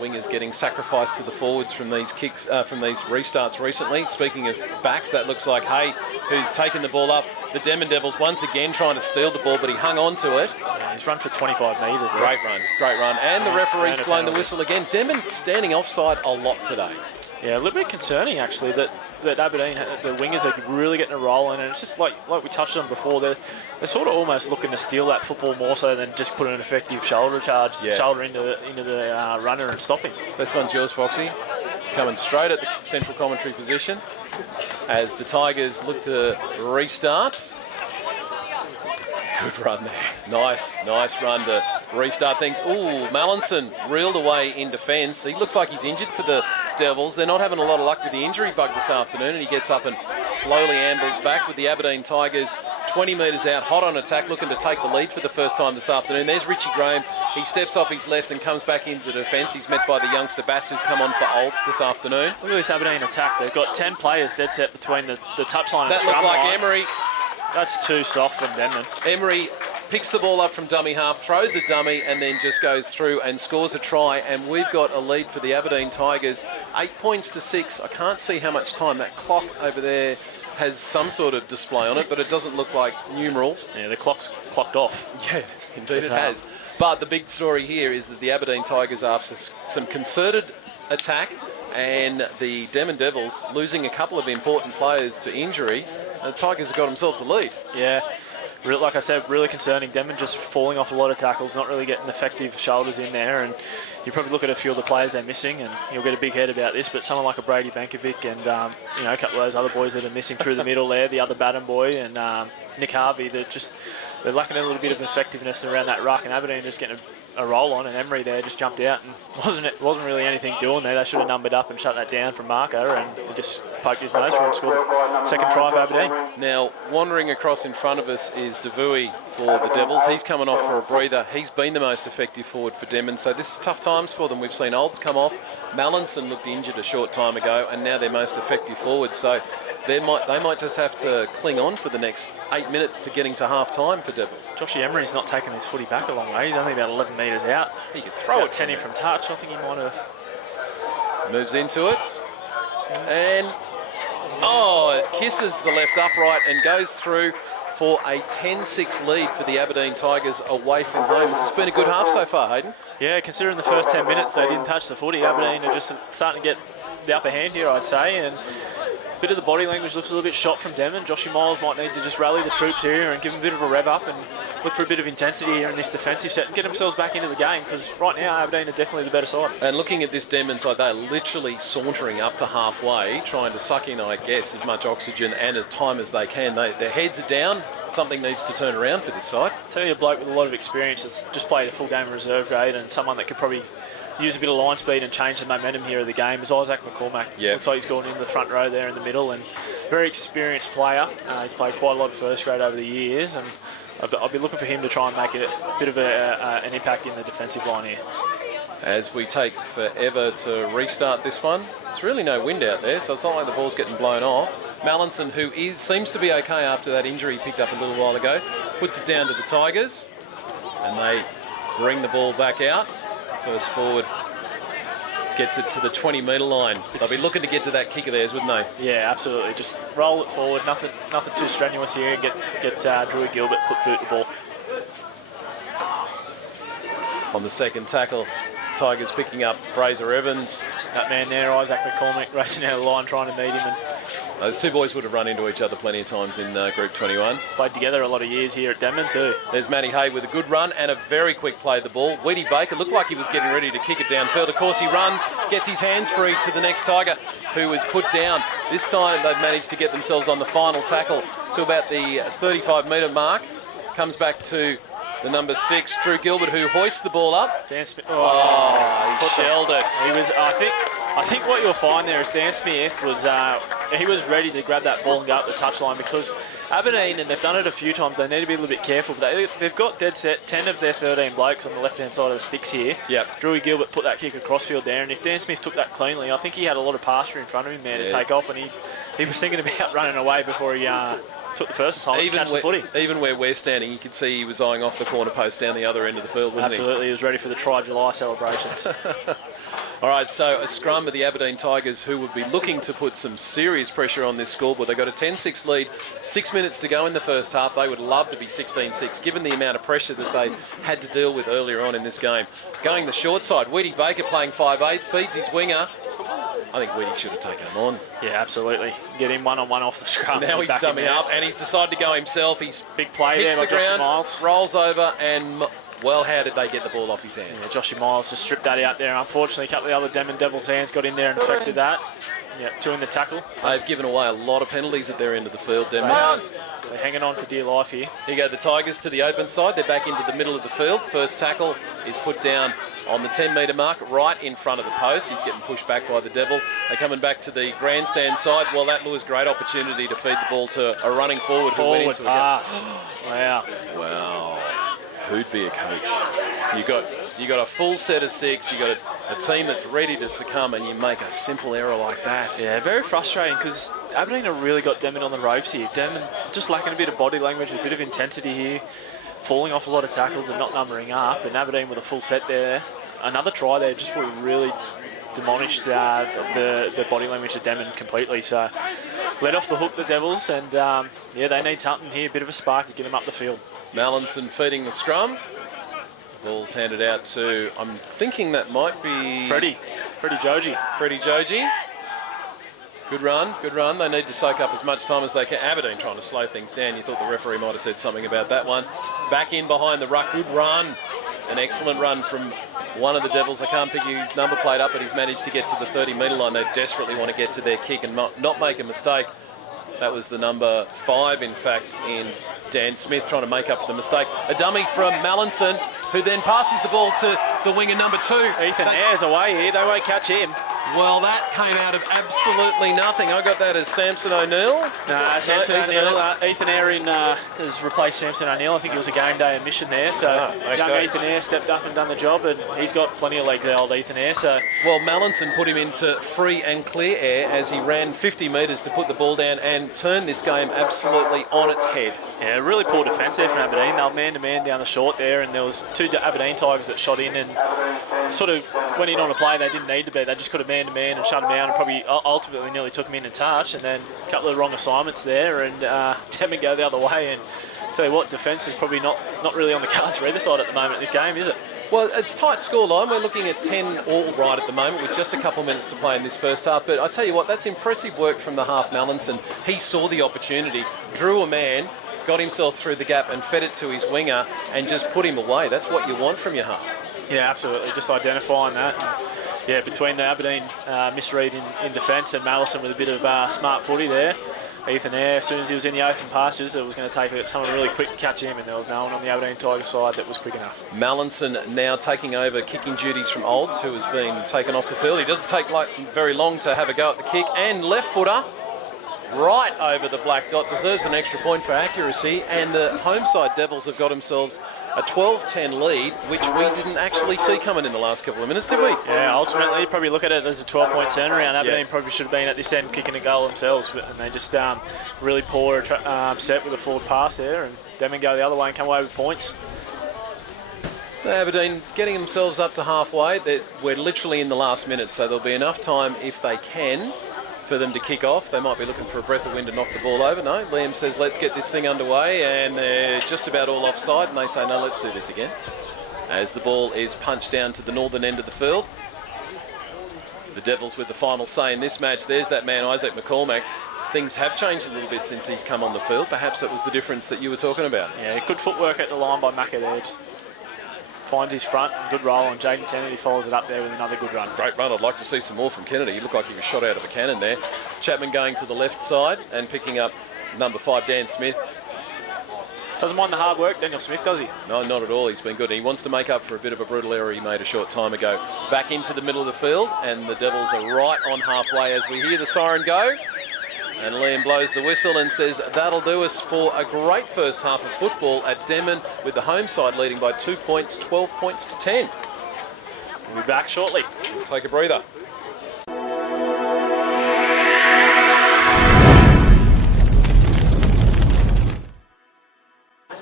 Wingers getting sacrificed to the forwards from these kicks, from these restarts recently. Speaking of backs, that looks like Hay, who's taken the ball up. The Denman Devils once again trying to steal the ball, but he hung on to it. Yeah, he's run for 25 metres. Great run. And the referee's blown the whistle again. Denman standing offside a lot today. Yeah, a little bit concerning actually that Aberdeen, the wingers are really getting a roll in, and it's just like we touched on before, they're sort of almost looking to steal that football more so than just put an effective shoulder into the runner and stop him. This one's yours, Foxy. Coming straight at the central commentary position as the Tigers look to restart. Good run there. Nice run to restart things. Ooh, Mallinson reeled away in defence. He looks like he's injured for the Devils. They're not having a lot of luck with the injury bug this afternoon, and he gets up and slowly ambles back with the Aberdeen Tigers 20 metres out, hot on attack, looking to take the lead for the first time this afternoon. There's Richie Graham. He steps off his left and comes back into the defence. He's met by the youngster Bass, who's come on for Olds this afternoon. Look at this Aberdeen attack. They've got 10 players dead set between the touchline and that scrum looked like line. Emery. That's too soft from Denman. Emery picks the ball up from dummy half, throws a dummy, and then just goes through and scores a try. And we've got a lead for the Aberdeen Tigers, 8 points to 6. I can't see how much time. That clock over there has some sort of display on it, but it doesn't look like numerals. Yeah, the clock's clocked off. Yeah, indeed it has. But the big story here is that the Aberdeen Tigers, after some concerted attack and the Denman Devils losing a couple of important players to injury, the Tigers have got themselves a lead. Yeah. Like I said, really concerning. Denman just falling off a lot of tackles, not really getting effective shoulders in there, and you probably look at a few of the players they're missing, and you'll get a big head about this. But someone like a Brady Bankovic and a couple of those other boys that are missing through the middle there, the other Batten boy and Nick Harvey, they're lacking a little bit of effectiveness around that ruck, and Aberdeen just getting a roll on, and Emery there just jumped out and wasn't really anything doing there. They should have numbered up and shut that down from Marco, and he just poked his nose for him and scored the second try for Aberdeen. Now, wandering across in front of us is Devui for the Devils. He's coming off for a breather. He's been the most effective forward for Denman, so this is tough times for them. We've seen Olds come off. Mallinson looked injured a short time ago, and now their most effective forward. So they might just have to cling on for the next 8 minutes to getting to half-time for Devils. Joshy Emery's not taking his footy back a long way. He's only about 11 metres out. He could throw it 10 in from touch. I think he might have. Moves into it. And, it kisses the left upright and goes through for a 10-6 lead for the Aberdeen Tigers away from home. This has been a good half so far, Hayden. Yeah, considering the first 10 minutes they didn't touch the footy, Aberdeen are just starting to get the upper hand here, I'd say, and a bit of the body language looks a little bit shot from Denman. Joshy Miles might need to just rally the troops here and give them a bit of a rev up and look for a bit of intensity here in this defensive set and get themselves back into the game, because right now Aberdeen are definitely the better side. And looking at this Denman side, they're literally sauntering up to halfway, trying to suck in, I guess, as much oxygen and as time as they can. Their heads are down. Something needs to turn around for this side. I'll tell you, a bloke with a lot of experience has just played a full game of reserve grade, and someone that could probably use a bit of line speed and change the momentum here of the game is Isaac McCormack. Yep. Looks like he's gone into the front row there in the middle, and very experienced player. He's played quite a lot of first grade over the years, and I'll be looking for him to try and make a bit of an impact in the defensive line here. As we take forever to restart this one, it's really no wind out there, so it's not like the ball's getting blown off. Mallinson, who seems to be okay after that injury he picked up a little while ago, puts it down to the Tigers, and they bring the ball back out. First forward gets it to the 20-metre line. They'll be looking to get to that kick of theirs, wouldn't they? Yeah, absolutely. Just roll it forward. Nothing too strenuous here. And get Drew Gilbert boot the ball. On the second tackle, Tigers picking up Fraser Evans. That man there, Isaac McCormack, racing out of the line trying to meet him. And those two boys would have run into each other plenty of times in Group 21. Played together a lot of years here at Denman too. There's Matty Hay with a good run and a very quick play of the ball. Weedy Baker looked like he was getting ready to kick it downfield. Of course, he runs, gets his hands free to the next Tiger, who was put down. This time they've managed to get themselves on the final tackle to about the 35-metre mark. Comes back to the number 6, Drew Gilbert, who hoists the ball up. Dan Smith. He shelled it. He was. I think what you'll find there is Dan Smith was. He was ready to grab that ball and go up the touchline, because Aberdeen, and they've done it a few times, they need to be a little bit careful. But they've got dead set 10 of their 13 blokes on the left-hand side of the sticks here. Yep. Drew Gilbert put that kick across field there, and if Dan Smith took that cleanly, I think he had a lot of pasture in front of him there to take off, and he was thinking about running away before he took the first assignment to catch the footy. Even where we're standing, you could see he was eyeing off the corner post down the other end of the field, wasn't Absolutely, he was ready for the July celebrations. All right, so a scrum of the Aberdeen Tigers, who would be looking to put some serious pressure on this scoreboard. They've got a 10-6 lead, 6 minutes to go in the first half. They would love to be 16-6, given the amount of pressure that they had to deal with earlier on in this game. Going the short side, Weedy Baker playing 5'8", feeds his winger. I think Weedy should have taken him on. Yeah, absolutely. Get him one-on-one off the scrum. Now he's dummy up, and he's decided to go himself. He's big play hits there the by ground, Miles. Rolls over, and well, how did they get the ball off his hands? Yeah, Joshy Miles just stripped that out there. Unfortunately, a couple of the other Denman Devils' hands got in there and affected that. Yeah, 2 in the tackle. They've given away a lot of penalties at their end of the field, Denman. They're hanging on for dear life here. Here go the Tigers to the open side. They're back into the middle of the field. First tackle is put down on the 10-metre mark, right in front of the post. He's getting pushed back by the Devil. They're coming back to the grandstand side. Well, that was a great opportunity to feed the ball to a running forward who went into pass. Wow. Who'd be a coach? You got a full set of 6. You got a team that's ready to succumb, and you make a simple error like that. Yeah, very frustrating, because Aberdeen have really got Denman on the ropes here. Denman just lacking a bit of body language, a bit of intensity here, falling off a lot of tackles and not numbering up. And Aberdeen with a full set there. Another try there just would have really demolished the body language of Denman completely. So let off the hook the Devils, and they need something here, a bit of a spark to get them up the field. Mallinson feeding the scrum. Ball's handed out to, I'm thinking that might be Freddie Joji. Freddie Joji. Good run. They need to soak up as much time as they can. Aberdeen trying to slow things down. You thought the referee might have said something about that one. Back in behind the ruck. Good run. An excellent run from one of the Devils. I can't pick his number plate up, but he's managed to get to the 30-metre line. They desperately want to get to their kick and not make a mistake. That was the number 5, in fact, in Dan Smith, trying to make up for the mistake. A dummy from Mallinson, who then passes the ball to the winger number 2. Ethan Ayres away here. They won't catch him. Well, that came out of absolutely nothing. I got that as Samson O'Neill. Samson O'Neill. Ethan Ayres has replaced Samson O'Neill. I think it was a game day admission there. So young Ethan Ayres stepped up and done the job, and he's got plenty of legs, the old Ethan Ayres. So well, Mallinson put him into free and clear air as he ran 50 metres to put the ball down and turn this game absolutely on its head. Yeah, really poor defence there from Aberdeen. They were man-to-man down the short there, and there was 2 Aberdeen Tigers that shot in and sort of went in on a play they didn't need to be. They just got a man-to-man and shut him out, and probably ultimately nearly took him in and touch, and then a couple of wrong assignments there, and Denman go the other way. And tell you what, defence is probably not really on the cards for either side at the moment in this game, is it? Well, it's tight scoreline. We're looking at 10 all right at the moment with just a couple of minutes to play in this first half. But I tell you what, that's impressive work from the half Mallinson. He saw the opportunity, drew a man, got himself through the gap and fed it to his winger and just put him away. That's what you want from your half. Yeah, absolutely. Just identifying that. Yeah, between the Aberdeen misread in defence and Mallinson with a bit of smart footy there. Ethan Eyre, as soon as he was in the open pastures, it was going to take someone really quick to catch him, and there was no one on the Aberdeen Tigers side that was quick enough. Mallinson now taking over kicking duties from Olds, who has been taken off the field. He doesn't take very long to have a go at the kick, and left footer right over the black dot, deserves an extra point for accuracy, and the home side Devils have got themselves a 12-10 lead, which we didn't actually see coming in the last couple of minutes, did we? Yeah, ultimately, you probably look at it as a 12-point turnaround. Aberdeen probably should have been at this end kicking a goal themselves, and they just really poor set with a forward pass there, and Denman go the other way and come away with points. Aberdeen getting themselves up to halfway. We're literally in the last minute, so there'll be enough time, if they can, for them to kick off. They might be looking for a breath of wind to knock the ball over. No, Liam says, let's get this thing underway, and they're just about all offside, and they say, no, let's do this again. As the ball is punched down to the northern end of the field. The Devils with the final say in this match. There's that man, Isaac McCormack. Things have changed a little bit since he's come on the field. Perhaps that was the difference that you were talking about. Yeah, good footwork at the line by Macca there. Just finds his front, good roll, and Jaden Kennedy follows it up there with another good run. Great run. I'd like to see some more from Kennedy. He looked like he was shot out of a cannon there. Chapman going to the left side and picking up number 5, Dan Smith. Doesn't mind the hard work, Daniel Smith, does he? No, not at all. He's been good. He wants to make up for a bit of a brutal error he made a short time ago. Back into the middle of the field, and the Devils are right on halfway as we hear the siren go. And Liam blows the whistle and says that'll do us for a great first half of football at Denman, with the home side leading by 2 points, 12 points to 10. We'll be back shortly. We'll take a breather.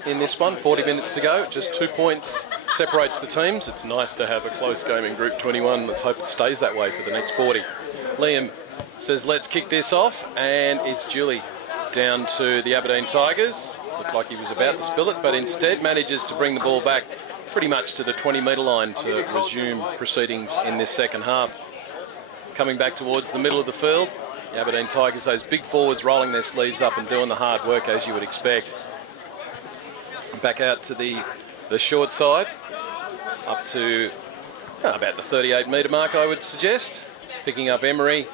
In this one, 40 minutes to go, just 2 points separates the teams. It's nice to have a close game in Group 21. Let's hope it stays that way for the next 40. Liam says let's kick this off, and it's Julie down to the Aberdeen Tigers. Looked like he was about to spill it, but instead manages to bring the ball back pretty much to the 20-metre line to resume proceedings in this second half. Coming back towards the middle of the field, the Aberdeen Tigers, those big forwards rolling their sleeves up and doing the hard work as you would expect. Back out to the short side, up to about the 38-metre mark, I would suggest. Picking up Emery.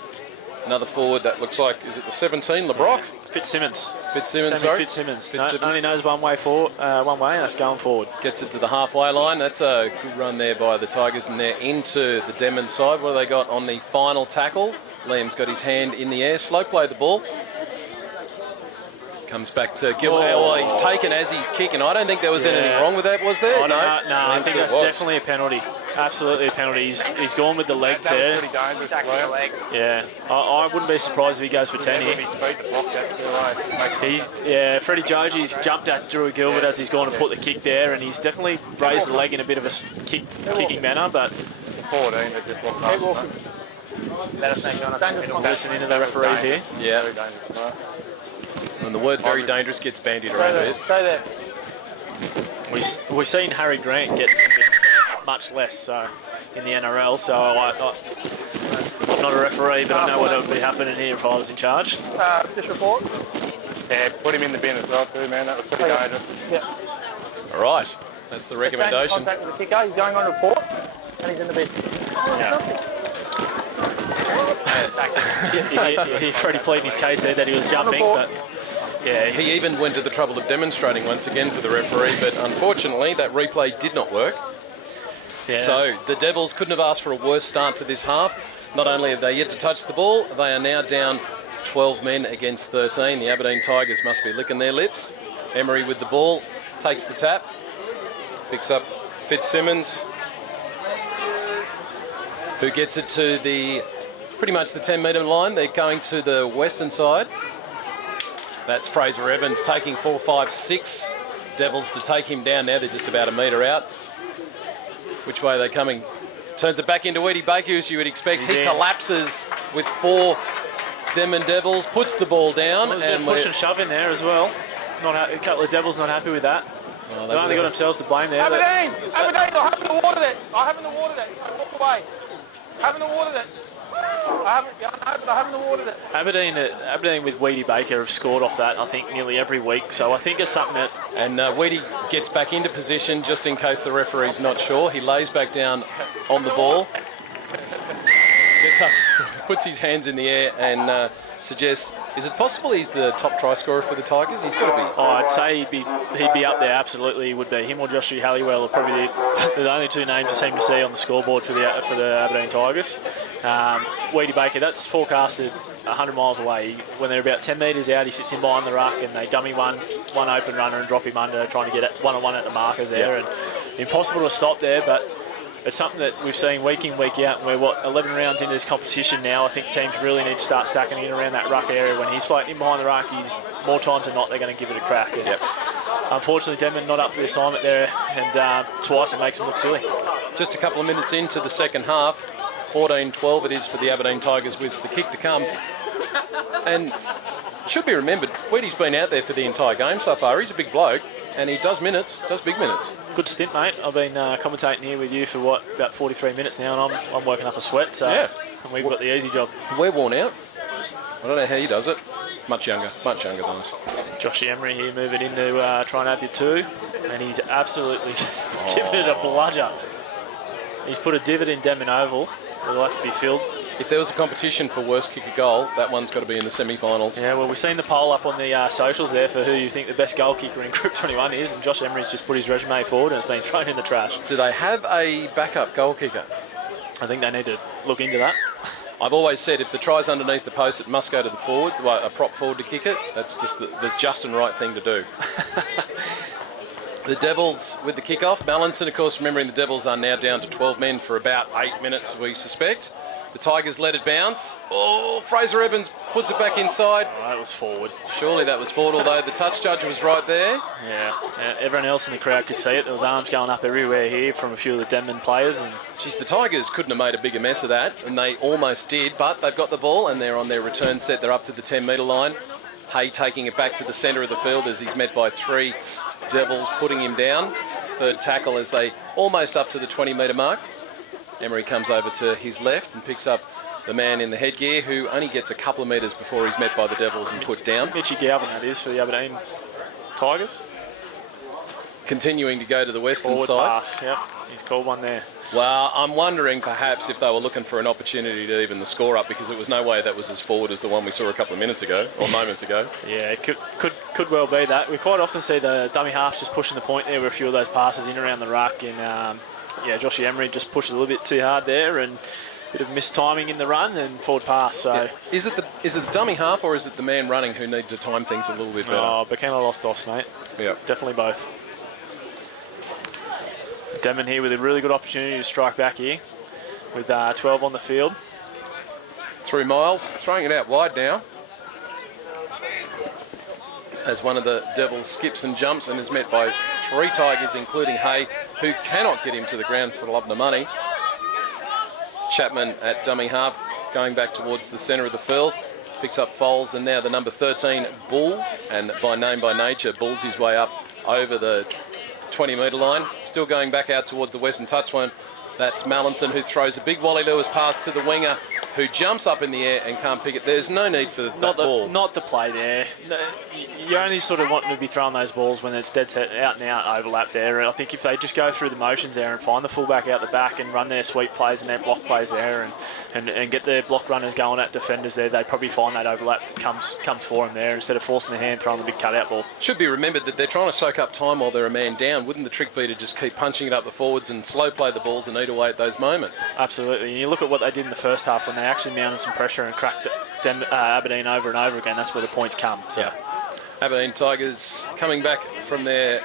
Another forward that looks like, is it the 17, LeBrock? Fitzsimmons. Fitzsimmons. Only knows one way, and that's going forward. Gets it to the halfway line. That's a good run there by the Tigers, and they're into the Denman side. What have they got on the final tackle? Liam's got his hand in the air. Slow play the ball. Comes back to Gilbert. Well, he's taken as he's kicking. I don't think there was anything wrong with that, was there? No, I think that's definitely a penalty. Absolutely a penalty. He's gone with the legs there. Yeah, I wouldn't be surprised if he goes for 10 here. Freddie Joji's jumped at Drew Gilbert as he's gone to put the kick there, and he's definitely raised the leg in a bit of a kicking manner, but... Listening to the referees here. Yeah. And the word very dangerous gets bandied around a bit. Stay there. We've seen Harry Grant get much less so in the NRL, so I'm not a referee, but I know what would be happening here if I was in charge. This report? Yeah, put him in the bin as well too, man. That was pretty dangerous. Yeah. All right, that's the recommendation. Contact with the kicker. He's going on report, and he's in the bin. He Freddie pleaded his case there that he was jumping, but yeah, he even went to the trouble of demonstrating once again for the referee, but unfortunately that replay did not work. Yeah. So the Devils couldn't have asked for a worse start to this half. Not only have they yet to touch the ball, they are now down 12 men against 13. The Aberdeen Tigers must be licking their lips. Emery with the ball, takes the tap, picks up Fitzsimmons, who gets it to the pretty much the 10-metre line. They're going to the western side. That's Fraser Evans taking 4, 5, 6 Devils to take him down now. They're just about a metre out. Which way are they coming? Turns it back into Weedy Baker, as you would expect. He collapses with 4 Denman Devils, puts the ball down. And push and shove in there as well. A couple of Devils not happy with that. Oh, they've only got themselves to blame there. Aberdeen, I haven't the water there. I haven't the water there. I walk away. I haven't the water there. I haven't the water there. Aberdeen with Weedy Baker have scored off that, I think, nearly every week. So I think it's something that... And Weedy gets back into position just in case the referee's not sure. He lays back down on the ball. Gets up, puts his hands in the air and suggests Is it possible he's the top try scorer for the Tigers? He's got to be. Oh, I'd say he'd be up there. Absolutely, he would be. Him or Joshua Halliwell are probably the only two names you seem to see on the scoreboard for the Aberdeen Tigers. Weedy Baker, that's forecasted 100 miles away. When they're about 10 metres out, he sits in behind the ruck and they dummy one open runner and drop him under, trying to get it one-on-one at the markers there. And impossible to stop there, but it's something that we've seen week in, week out, and we're, 11 rounds into this competition now. I think teams really need to start stacking in around that ruck area. When he's floating in behind the ruck, he's more times than not, they're going to give it a crack. And unfortunately, Denman not up for the assignment there, and twice it makes him look silly. Just a couple of minutes into the second half, 14-12 it is for the Aberdeen Tigers with the kick to come. And should be remembered, Weedy's been out there for the entire game so far. He's a big bloke, and he does big minutes. Good stint, mate. I've been commentating here with you for about 43 minutes now, and I'm working up a sweat. So and we've got the easy job. We're worn out. I don't know how he does it. Much younger than us. Josh Emery here moving in to try and add the two, and he's absolutely giving it a bludger. He's put a divot in Denman Oval. It'll have to be filled. If there was a competition for worst kick a goal, that one's got to be in the semi-finals. Yeah, well, we've seen the poll up on the socials there for who you think the best goal kicker in Group 21 is, and Josh Emery's just put his resume forward and it's been thrown in the trash. Do they have a backup goal kicker? I think they need to look into that. I've always said if the try's underneath the post, it must go to the forward, a prop forward to kick it. That's just the just and right thing to do. The Devils with the kick-off. Mallinson, of course, remembering the Devils are now down to 12 men for about 8 minutes, we suspect. The Tigers let it bounce. Oh, Fraser Evans puts it back inside. Oh, that was forward. Surely that was forward, although the touch judge was right there. Yeah, everyone else in the crowd could see it. There was arms going up everywhere here from a few of the Denman players. And geez, the Tigers couldn't have made a bigger mess of that, and they almost did, but they've got the ball and they're on their return set. They're up to the 10-metre line. Hay taking it back to the centre of the field as he's met by 3 Devils, putting him down. Third tackle as they almost up to the 20-metre mark. Emery comes over to his left and picks up the man in the headgear who only gets a couple of metres before he's met by the Devils and put down. Mitchy Galvin, that is, for the Aberdeen Tigers. Continuing to go to the western Forward side. Pass, yep, he's called one there. Well, I'm wondering perhaps if they were looking for an opportunity to even the score up, because it was no way that was as forward as the one we saw a couple of minutes ago, or moments ago. Yeah, it could well be that. We quite often see the dummy half just pushing the point there with a few of those passes in around the ruck, and Joshie Emery just pushed a little bit too hard there, and a bit of missed timing in the run and forward pass. So Is it the dummy half, or is it the man running who need to time things a little bit better? Oh, Bengalla lost DOS, mate. Yeah, definitely both. Denman here with a really good opportunity to strike back here with 12 on the field. Through Miles, throwing it out wide now. As one of the Devils skips and jumps and is met by 3 Tigers, including Hay, who cannot get him to the ground for the love of the money. Chapman at dummy half, going back towards the centre of the field, picks up Foles, and now the number 13, Bull, and by name by nature, Bull's his way up over the 20-metre line. Still going back out towards the western touchline. That's Mallinson, who throws a big Wally Lewis pass to the winger, who jumps up in the air and can't pick it. There's no need for that ball. Not the play there. You only sort of want to be throwing those balls when it's dead set out and out overlap there. I think if they just go through the motions there and find the fullback out the back and run their sweep plays and their block plays there and get their block runners going at defenders there, they probably find that overlap that comes for them there instead of forcing their hand, throwing the big cutout ball. Should be remembered that they're trying to soak up time while they're a man down. Wouldn't the trick be to just keep punching it up the forwards and slow play the balls and eat away at those moments? Absolutely. And you look at what they did in the first half when they actually mounted some pressure and cracked Aberdeen over and over again. That's where the points come. So. Yeah. Aberdeen Tigers coming back from their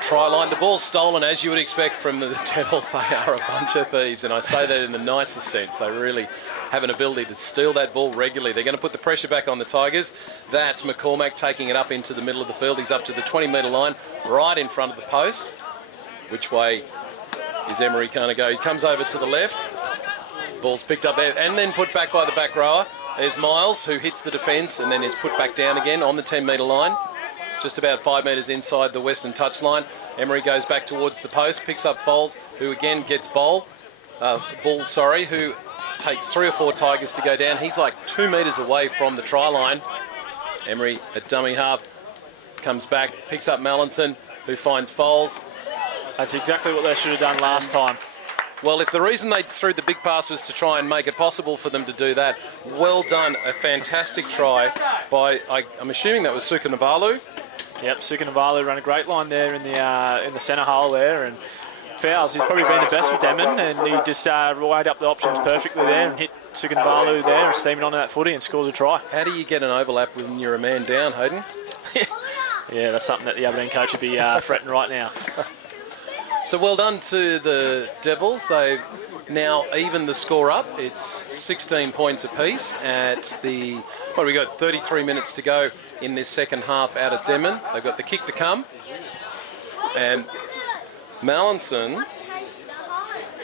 try line. The ball's stolen, as you would expect from the Devils. They are a bunch of thieves, and I say that in the nicest sense. They really have an ability to steal that ball regularly. They're going to put the pressure back on the Tigers. That's McCormack taking it up into the middle of the field. He's up to the 20-metre line, right in front of the post. Which way is Emery going to go? He comes over to the left. Ball's picked up there and then put back by the back rower. There's Miles, who hits the defence and then is put back down again on the 10-metre line. Just about 5 metres inside the western touchline. Emery goes back towards the post, picks up Foles, who again gets Bull, who takes 3 or 4 Tigers to go down. He's like 2 metres away from the try line. Emery at dummy half comes back, picks up Mallinson, who finds Foles. That's exactly what they should have done last time. Well, if the reason they threw the big pass was to try and make it possible for them to do that, well done. A fantastic try by, I'm assuming that was Sukanavalu. Yep, Sukanavalu ran a great line there in the centre hole there, and fouls. He's probably been the best with Denman, and he just weighed up the options perfectly there and hit Sukanavalu there and steaming onto that footy and scores a try. How do you get an overlap when you're a man down, Hayden? Yeah, that's something that the Aberdeen coach would be fretting right now. So well done to the Devils. They've now evened the score up. It's 16 points apiece at the, what have we got, 33 minutes to go in this second half out of Denman. They've got the kick to come. And Mallinson,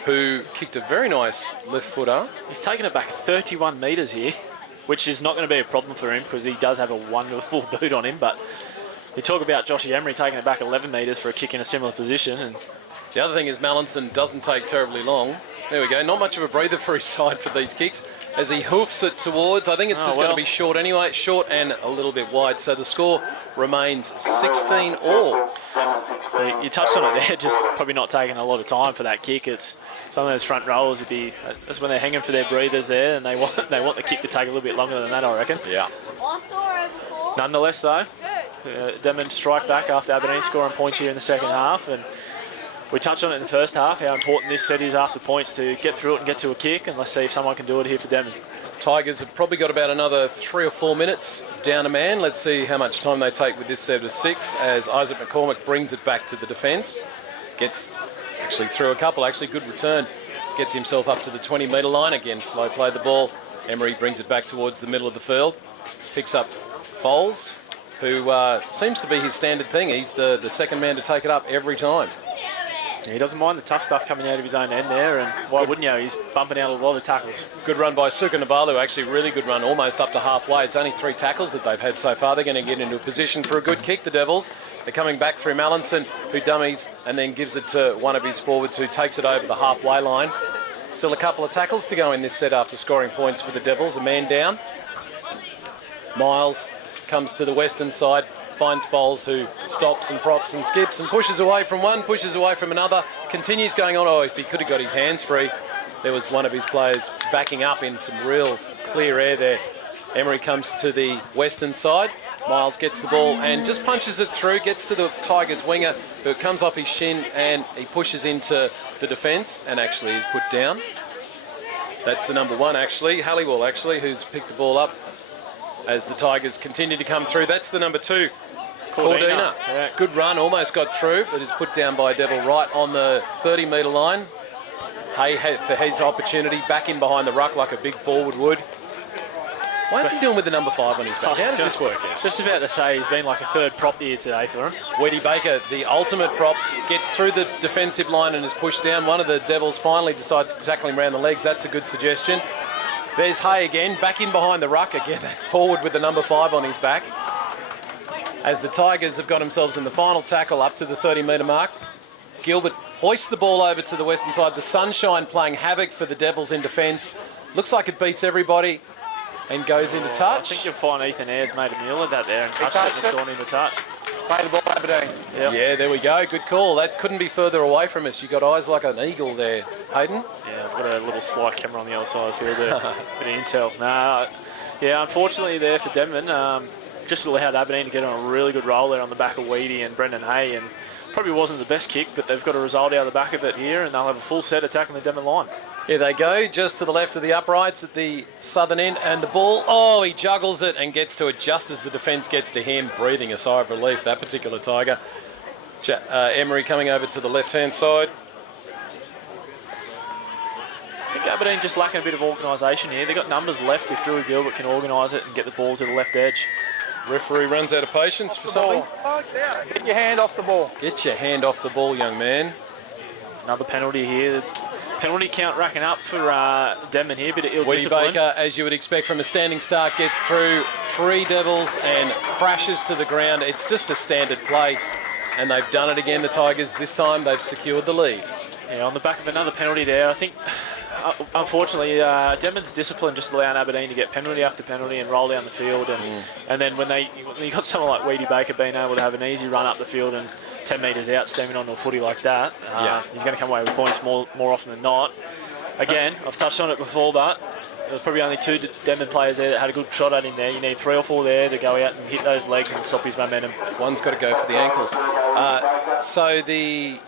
who kicked a very nice left footer. He's taken it back 31 metres here, which is not going to be a problem for him because he does have a wonderful boot on him. But you talk about Joshy Emery taking it back 11 metres for a kick in a similar position. And the other thing is Mallinson doesn't take terribly long. There we go. Not much of a breather for his side for these kicks as he hoofs it towards. I think it's just going to be short anyway. Short and a little bit wide. So the score remains 16-all. You touched on it there, just probably not taking a lot of time for that kick. It's some of those front rowers would be, that's when they're hanging for their breathers there, and they want the kick to take a little bit longer than that, I reckon. Yeah. Nonetheless, though, Denman strike back after Aberdeen scoring points here in the second half, and we touched on it in the first half, how important this set is after points to get through it and get to a kick, and let's see if someone can do it here for Denman. Tigers have probably got about another 3 or 4 minutes down a man. Let's see how much time they take with this set of 6 as Isaac McCormick brings it back to the defence. Gets actually through a couple, actually good return. Gets himself up to the 20-metre line again. Slow play the ball. Emery brings it back towards the middle of the field. Picks up Foles, who seems to be his standard thing. He's the second man to take it up every time. He doesn't mind the tough stuff coming out of his own end there, and why wouldn't you? He's bumping out a lot of tackles. Good run by Sukanavalu, actually really good run, almost up to halfway. It's only 3 tackles that they've had so far. They're going to get into a position for a good kick, the Devils. They're coming back through Mallinson, who dummies and then gives it to one of his forwards who takes it over the halfway line. Still a couple of tackles to go in this set after scoring points for the Devils. A man down. Miles comes to the western side. Finds Foles, who stops and props and skips and pushes away from one, pushes away from another, continues going on. Oh, if he could have got his hands free. There was one of his players backing up in some real clear air there. Emery comes to the western side. Miles gets the ball and just punches it through, gets to the Tigers winger, who comes off his shin and he pushes into the defence and actually is put down. That's the number 1, actually, Halliwell, actually, who's picked the ball up as the Tigers continue to come through. That's the number 2. Cordina. Yeah. Good run, almost got through, but is put down by Devil right on the 30-metre line. Hay for his opportunity, back in behind the ruck like a big forward would. Why is he doing with the number 5 on his back? How does this work out? Just about to say he's been like a third prop here today for him. Weedy Baker, the ultimate prop, gets through the defensive line and is pushed down. One of the Devils finally decides to tackle him around the legs. That's a good suggestion. There's Hay again, back in behind the ruck again, forward with the number 5 on his back. As the Tigers have got themselves in the final tackle up to the 30-metre mark. Gilbert hoists the ball over to the western side. The Sunshine playing havoc for the Devils in defence. Looks like it beats everybody and goes into touch. I think you'll find Ethan Ayres made a meal of that there and touched it and it's gone into touch. Play the ball, Aberdeen. Yep. Yeah, there we go. Good call. That couldn't be further away from us. You got eyes like an eagle there, Hayden. Yeah, I've got a little slide camera on the other side of the field there. Bit of intel. Nah, yeah, unfortunately there for Denman. Just allowed Aberdeen to get on a really good roll there on the back of Weedy and Brendan Hay, and probably wasn't the best kick, but they've got a result out of the back of it here, and they'll have a full set attacking the Denman line. Here they go, just to the left of the uprights at the southern end, and the ball, oh, he juggles it and gets to it just as the defence gets to him, breathing a sigh of relief, that particular Tiger. Emery coming over to the left-hand side. I think Aberdeen just lacking a bit of organisation here. They've got numbers left if Drew Gilbert can organise it and get the ball to the left edge. Referee runs out of patience for something. Get your hand off the ball. Get your hand off the ball, young man. Another penalty here. Penalty count racking up for Denman here, bit of ill Weedy discipline. Baker, as you would expect from a standing start, gets through 3 Devils and crashes to the ground. It's just a standard play, and they've done it again, the Tigers. This time they've secured the lead. Yeah, on the back of another penalty there. I think, unfortunately, Denman's discipline just allowing Aberdeen to get penalty after penalty and roll down the field. And then when you got someone like Weedy Baker being able to have an easy run up the field and 10 metres out, steaming onto a footy like that, he's going to come away with points more often than not. Again, I've touched on it before, but there was probably only 2 Denman players there that had a good shot at him there. You need 3 or 4 there to go out and hit those legs and stop his momentum. One's got to go for the ankles. So the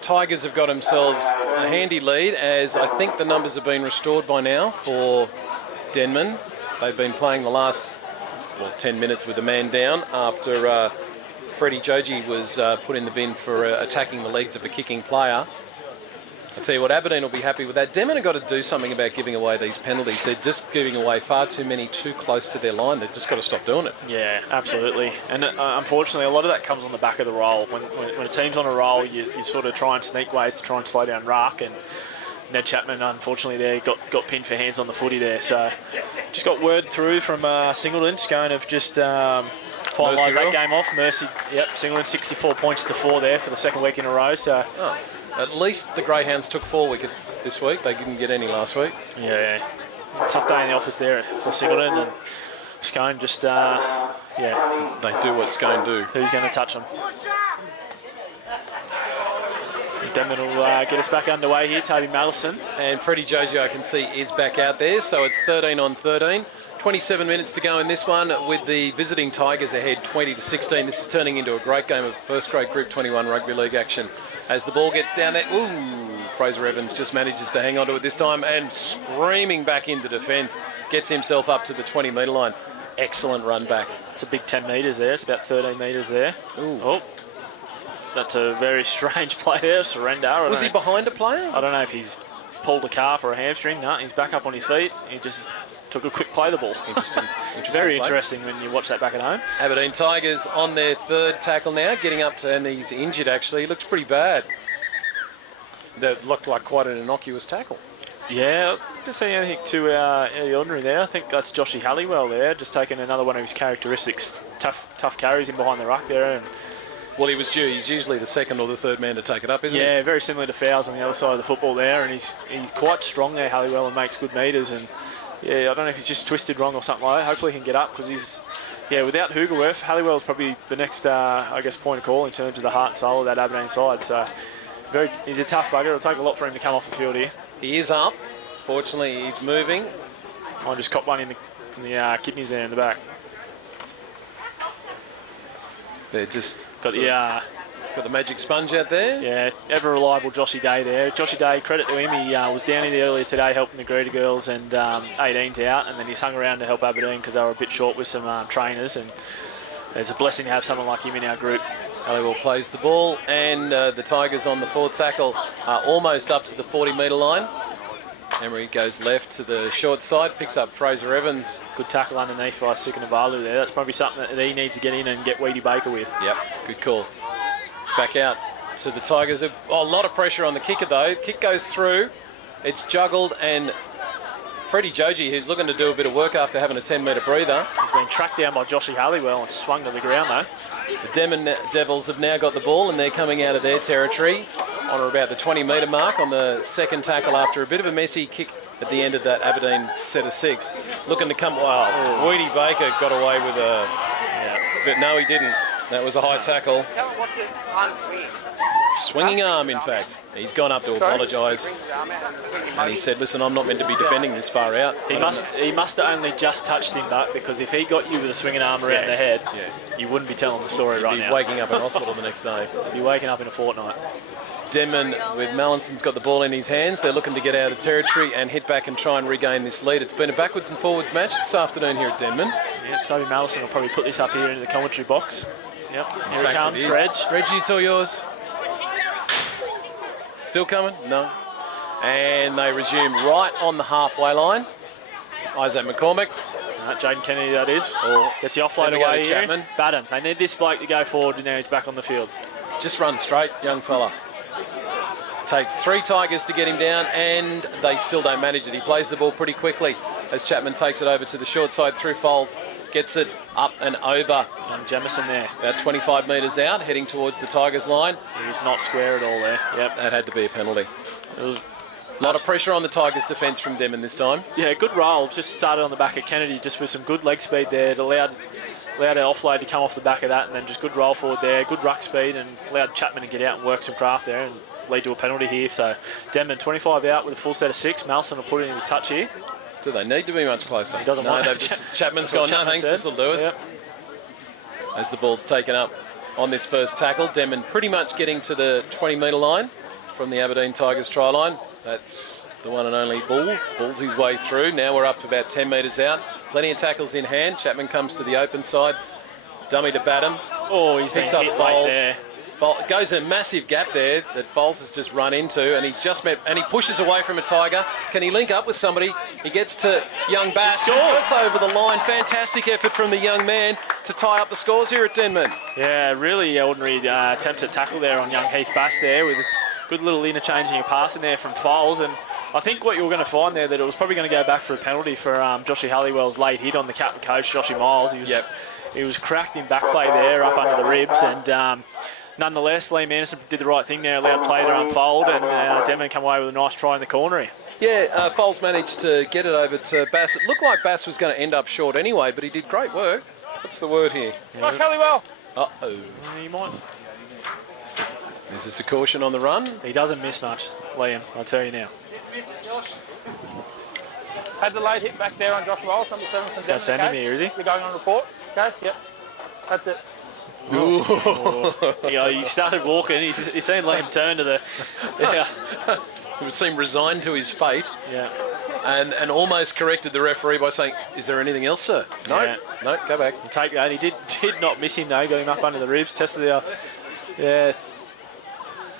Tigers have got themselves a handy lead, as I think the numbers have been restored by now for Denman. They've been playing the last 10 minutes with a man down after Freddie Joji was put in the bin for attacking the legs of a kicking player. I'll tell you what, Aberdeen will be happy with that. Denman have got to do something about giving away these penalties. They're just giving away far too many too close to their line. They've just got to stop doing it. Yeah, absolutely. And unfortunately, a lot of that comes on the back of the roll. When a team's on a roll, you sort of try and sneak ways to try and slow down ruck. And Ned Chapman, unfortunately, there got pinned for hands on the footy there. So just got word through from Singleton, Scone have just finalised that game off. Mercy, Singleton 64 points to 4 there for the second week in a row. So. At least the Greyhounds took 4 wickets this week. They didn't get any last week. Yeah. Tough day in the office there for Singleton, and Scone just, They do what Scone do. Who's going to touch them? Denman will get us back underway here, Toby Madison. And Freddie Joji, I can see, is back out there, so it's 13 on 13. 27 minutes to go in this one, with the visiting Tigers ahead 20-16. This is turning into a great game of first-grade Group 21 Rugby League action. As the ball gets down there, Fraser Evans just manages to hang on to it this time, and screaming back into defence, gets himself up to the 20-metre line. Excellent run back. It's a big 10 metres there. It's about 13 metres there. Ooh. Oh, that's a very strange play there. Surrender. Was he behind a player? I don't know if he's pulled a calf or a hamstring. No, he's back up on his feet. He just took a quick play the ball. Interesting very play. Interesting when you watch that back at home. Aberdeen Tigers on their 3rd tackle now, getting up to, and he's injured actually. He looks pretty bad. That looked like quite an innocuous tackle. Yeah, I didn't see anything too out of the ordinary there. I think that's Joshy Halliwell there, just taking another one of his characteristics. Tough carries in behind the ruck there. And well, he was due. He's usually the 2nd or the 3rd man to take it up, isn't he? Yeah, very similar to Fowles on the other side of the football there, and he's quite strong there, Halliwell, and makes good metres. And yeah, I don't know if he's just twisted wrong or something like that. Hopefully he can get up, because without Hoogerwerth, Halliwell's probably the next, point of call in terms of the heart and soul of that Aberdeen side. So he's a tough bugger. It'll take a lot for him to come off the field here. He is up. Fortunately, he's moving. I just caught one in the kidneys there in the back. They're just got the magic sponge out there. Yeah, ever reliable Joshy Day there. Joshy Day, credit to him, he was down here earlier today helping the Greeter girls and 18s out, and then he's hung around to help Aberdeen because they were a bit short with some trainers, and it's a blessing to have someone like him in our group. Halliwell plays the ball, and the Tigers on the 4th tackle are almost up to the 40-metre line. Emery goes left to the short side, picks up Fraser Evans. Good tackle underneath by Sukanavalu there. That's probably something that he needs to get in and get Weedy Baker with. Yep, good call. Back out to the Tigers. A lot of pressure on the kicker though. Kick goes through. It's juggled, and Freddie Joji, who's looking to do a bit of work after having a 10-metre breather. He's been tracked down by Joshy Halliwell and swung to the ground though. The Denman Devils have now got the ball, and they're coming out of their territory on or about the 20-metre mark on the 2nd tackle after a bit of a messy kick at the end of that Aberdeen set of 6. Looking to come... Wow, Weedy Baker got away with a... But no, he didn't. That was a high tackle. Swinging arm, in fact. He's gone up to apologise. And he said, listen, I'm not meant to be defending this far out. He must have only just touched him, Buck, because if he got you with a swinging arm around the head, you wouldn't be telling the story right now. You'd be waking up in hospital the next day. You'd be waking up in a fortnight. Denman, with Mallinson's got the ball in his hands. They're looking to get out of territory and hit back and try and regain this lead. It's been a backwards and forwards match this afternoon here at Denman. Yeah, Toby Mallison will probably put this up here into the commentary box. Yep, here it comes, Reg. Reggie, it's all yours. Still coming? No. And they resume right on the halfway line. Isaac McCormick. Jaden Kennedy, that is. Gets the offload away here. Chapman. Bat him. They need this bloke to go forward, and now he's back on the field. Just run straight, young fella. Takes 3 Tigers to get him down, and they still don't manage it. He plays the ball pretty quickly as Chapman takes it over to the short side through Foles. Gets it up and over. And Jamison there. About 25 metres out, heading towards the Tigers line. He was not square at all there. Yep. That had to be a penalty. It was a lot of pressure on the Tigers' defence from Denman this time. Yeah, good roll. Just started on the back of Kennedy, just with some good leg speed there. It allowed allowed our offload to come off the back of that, and then just good roll forward there, good ruck speed, and allowed Chapman to get out and work some craft there and lead to a penalty here. So Denman 25 out with a full set of 6. Malson will put it in the touch here. Do they need to be much closer? He doesn't want it. Chapman's gone, no thanks, this will do us. Yep. As the ball's taken up on this first tackle, Denman pretty much getting to the 20-metre line from the Aberdeen Tigers try line. That's the one and only Bull. Bull's his way through. Now we're up to about 10 metres out. Plenty of tackles in hand. Chapman comes to the open side. Dummy to Batten. Oh, he's picks been up hit Foles. late there. Goes a massive gap there that Foles has just run into, and he's just met, and he pushes away from a Tiger. Can he link up with somebody? He gets to young Bass. It's over the line. Fantastic effort from the young man to tie up the scores here at Denman. Yeah, really ordinary attempts at tackle there on young Heath Bass there, with a good little interchanging of passing there from Foles. And I think what you were going to find there, that it was probably going to go back for a penalty for Joshy Halliwell's late hit on the captain coach, Joshy Miles. He was cracked in back play there up under the ribs, and nonetheless, Liam Anderson did the right thing there, allowed play to unfold, and Denman come away with a nice try in the corner here. Yeah, Foles managed to get it over to Bass. It looked like Bass was going to end up short anyway, but he did great work. What's the word here? Not Halliwell. Uh-oh. He might. Is this a caution on the run? He doesn't miss much, Liam, I'll tell you now. Had the late hit back there on Josh Wallace, number 7 from Denman. Send him here, is he? You're going on report? Okay, yep. That's it. He started walking. He's seen Liam turn to the. Yeah. He seemed resigned to his fate. Yeah. And almost corrected the referee by saying, "Is there anything else, sir?" No, yeah. No, go back. Take that. He did not miss him though. Got him up under the ribs. Tested the. Yeah.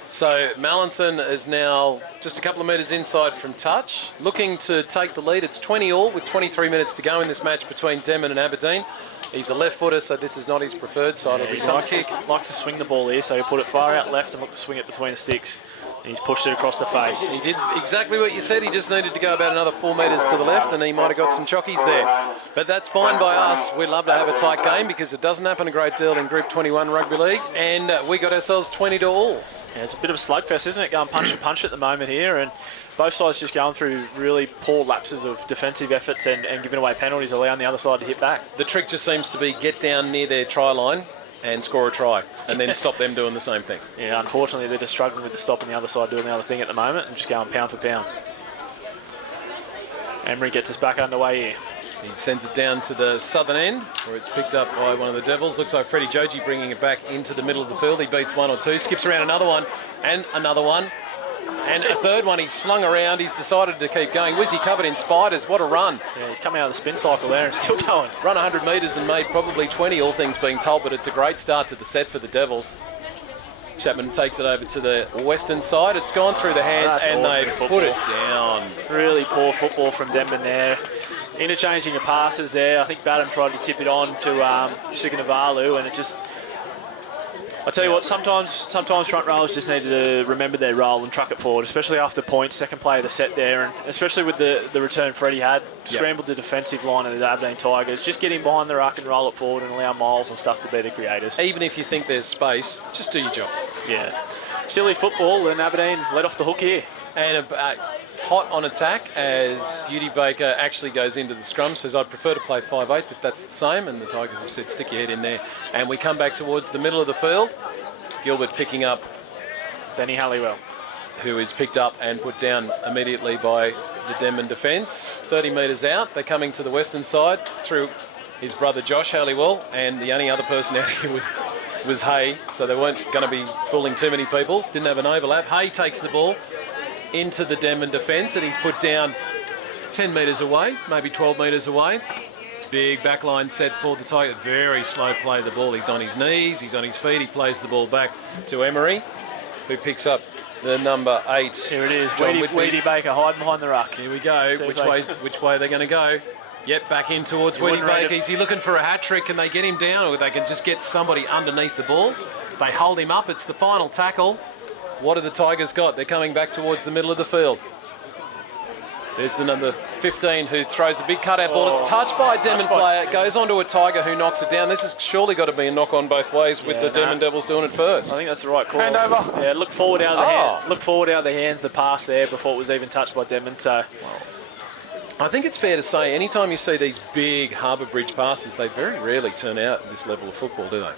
So Mallinson is now just a couple of metres inside from touch, looking to take the lead. It's 20-all with 23 minutes to go in this match between Denman and Aberdeen. He's a left footer, so this is not his preferred side. It'll be some kick. Likes to swing the ball here, so he'll put it far out left and look to swing it between the sticks. And he's pushed it across the face. He did exactly what you said. He just needed to go about another 4 metres to the left, and he might have got some chockies there. But that's fine by us. We'd love to have a tight game because it doesn't happen a great deal in Group 21 Rugby League, and we got ourselves 20-all. Yeah, it's a bit of a slugfest, isn't it? Going punch for punch at the moment here, and both sides just going through really poor lapses of defensive efforts and giving away penalties, allowing the other side to hit back. The trick just seems to be get down near their try line and score a try, and then stop them doing the same thing. Yeah, unfortunately, they're just struggling with the stop and the other side doing the other thing at the moment and just going pound for pound. Emery gets us back underway here. He sends it down to the southern end, where it's picked up by one of the Devils. Looks like Freddie Joji bringing it back into the middle of the field. He beats one or two, skips around another one, and another one, and a third one. He's slung around. He's decided to keep going. Wizzy covered in spiders. What a run. Yeah, he's coming out of the spin cycle there and still going. Run 100 metres and made probably 20, all things being told, but it's a great start to the set for the Devils. Chapman takes it over to the western side. It's gone through the hands, and they put it down. Really poor football from Denman there. Interchanging of passes there. I think Batten tried to tip it on to Sukanavalu, and it just... I tell you what, sometimes front rowers just need to remember their role and truck it forward, especially after points, second play of the set there, and especially with the return Freddie had, scrambled the defensive line of the Aberdeen Tigers. Just get in behind the ruck and roll it forward and allow Miles and stuff to be the creators. Even if you think there's space, just do your job. Yeah. Silly football, and Aberdeen let off the hook here. And hot on attack as Udi Baker actually goes into the scrum, says I'd prefer to play 5'8", but that's the same, and the Tigers have said stick your head in there. And we come back towards the middle of the field. Gilbert picking up Benny Halliwell, who is picked up and put down immediately by the Denman defence. 30 metres out, they're coming to the western side through his brother Josh Halliwell, and the only other person out here was Hay, so they weren't going to be fooling too many people. Didn't have an overlap. Hay takes the ball into the Denman defence, and he's put down 10 metres away, maybe 12 metres away. Big backline set for the Tigers. Very slow play of the ball. He's on his knees, he's on his feet. He plays the ball back to Emery, who picks up the number 8. Here it is, Weedy Baker hiding behind the ruck. Here we go. Which way are they going to go? Yep, back in towards Weedy Baker. Is he looking for a hat trick? Can they get him down, or they can just get somebody underneath the ball? They hold him up. It's the final tackle. What have the Tigers got? They're coming back towards the middle of the field. There's the number 15 who throws a big cutout ball. It's touched by a Denman player. It goes onto a Tiger who knocks it down. This has surely got to be a knock on both ways with the Denman Devils doing it first. I think that's the right call. Hand over. Yeah, look forward out of the hand. Look forward out of the hands, the pass there before it was even touched by Denman. So I think it's fair to say anytime you see these big Harbour Bridge passes, they very rarely turn out this level of football, do they?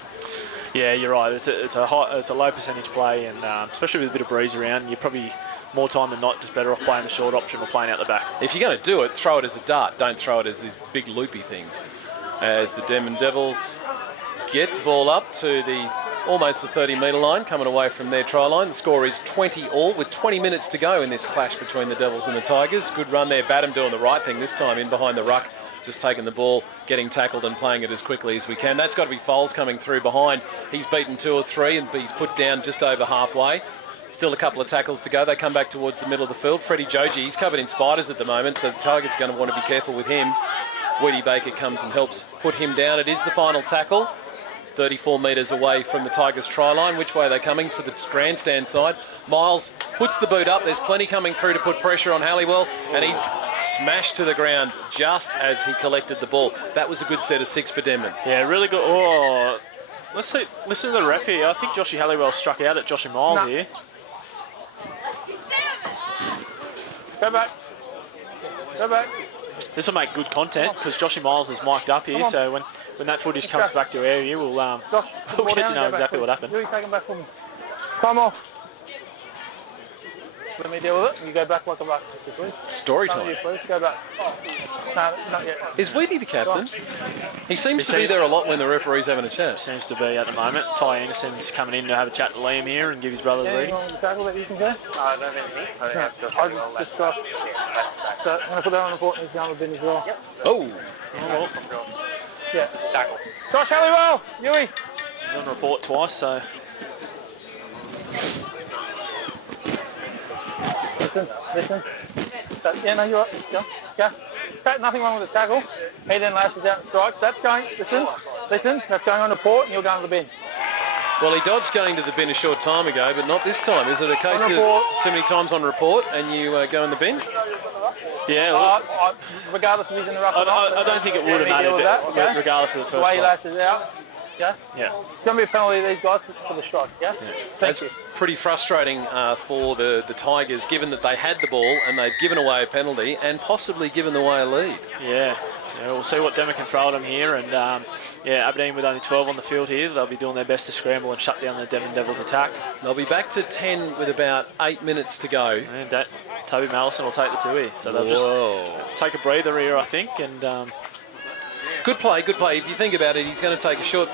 Yeah, you're right. It's a low percentage play, and especially with a bit of breeze around, you're probably more time than not just better off playing the short option or playing out the back. If you're going to do it, throw it as a dart. Don't throw it as these big loopy things. As the Denman Devils get the ball up to almost the 30-metre line, coming away from their try line. The score is 20-all with 20 minutes to go in this clash between the Devils and the Tigers. Good run there. Batham doing the right thing this time, in behind the ruck, just taking the ball, getting tackled and playing it as quickly as we can. That's got to be Foles coming through behind. He's beaten 2 or 3 and he's put down just over halfway. Still a couple of tackles to go. They come back towards the middle of the field. Freddie Joji, he's covered in spiders at the moment, so the Tigers are going to want to be careful with him. Weedy Baker comes and helps put him down. It is the final tackle. 34 metres away from the Tigers' try line. Which way are they coming? To the grandstand side. Miles puts the boot up. There's plenty coming through to put pressure on Halliwell, and he's smashed to the ground just as he collected the ball. That was a good set of 6 for Denman. Yeah, really good. Oh, let's see. Listen to the ref here. I think Joshy Halliwell struck out at Joshy Miles here. Go back. Go back. This will make good content because Joshy Miles is mic'd up here, so when that footage comes back to our area, we'll get to know exactly what happened. You take him back for me. Come off. Let me deal with it. You go back like a buck. Story time. You, please. Go back. No, not yet. Is Weedy the captain? He seems to be there a lot when the referee's having a chat. Seems to be at the moment. Ty Anderson's coming in to have a chat to Liam here and give his brother the reading. Anything on the tackle that you can do? No, I don't think me. I think No, I've just I just got. So I'm going to put that on the board and he's going to bin as well. Yep. Oh, Well, Yeah. Tackle. Josh Halliwell, Yui. he's on report twice, so Listen. Yeah, no, you're right. Go. That's nothing wrong with the tackle. He then lashes out and strikes. That's going, listen, that's going on the port and you're going to the bin. well, he dodged going to the bin a short time ago, but not this time. Is it a case of too many times on report and you go in the bin? yeah. Look, Regardless if he's in the rough or not. I don't think it would have mattered, regardless of the The way first he one. lashes out. Yeah? Yeah. It's going to be a penalty to these guys for the strike, yeah? Thank That's you. pretty frustrating for the Tigers, given that they had the ball and they've given away a penalty and possibly given away a lead. Yeah, we'll see what Denman can throw at them here. And Aberdeen with only 12 on the field here, they'll be doing their best to scramble and shut down the Denman Devils' attack. They'll be back to 10 with about 8 minutes to go. And Toby Mallison will take the 2 here. So they'll just take a breather here, I think. And Good play. If you think about it, he's going to take a short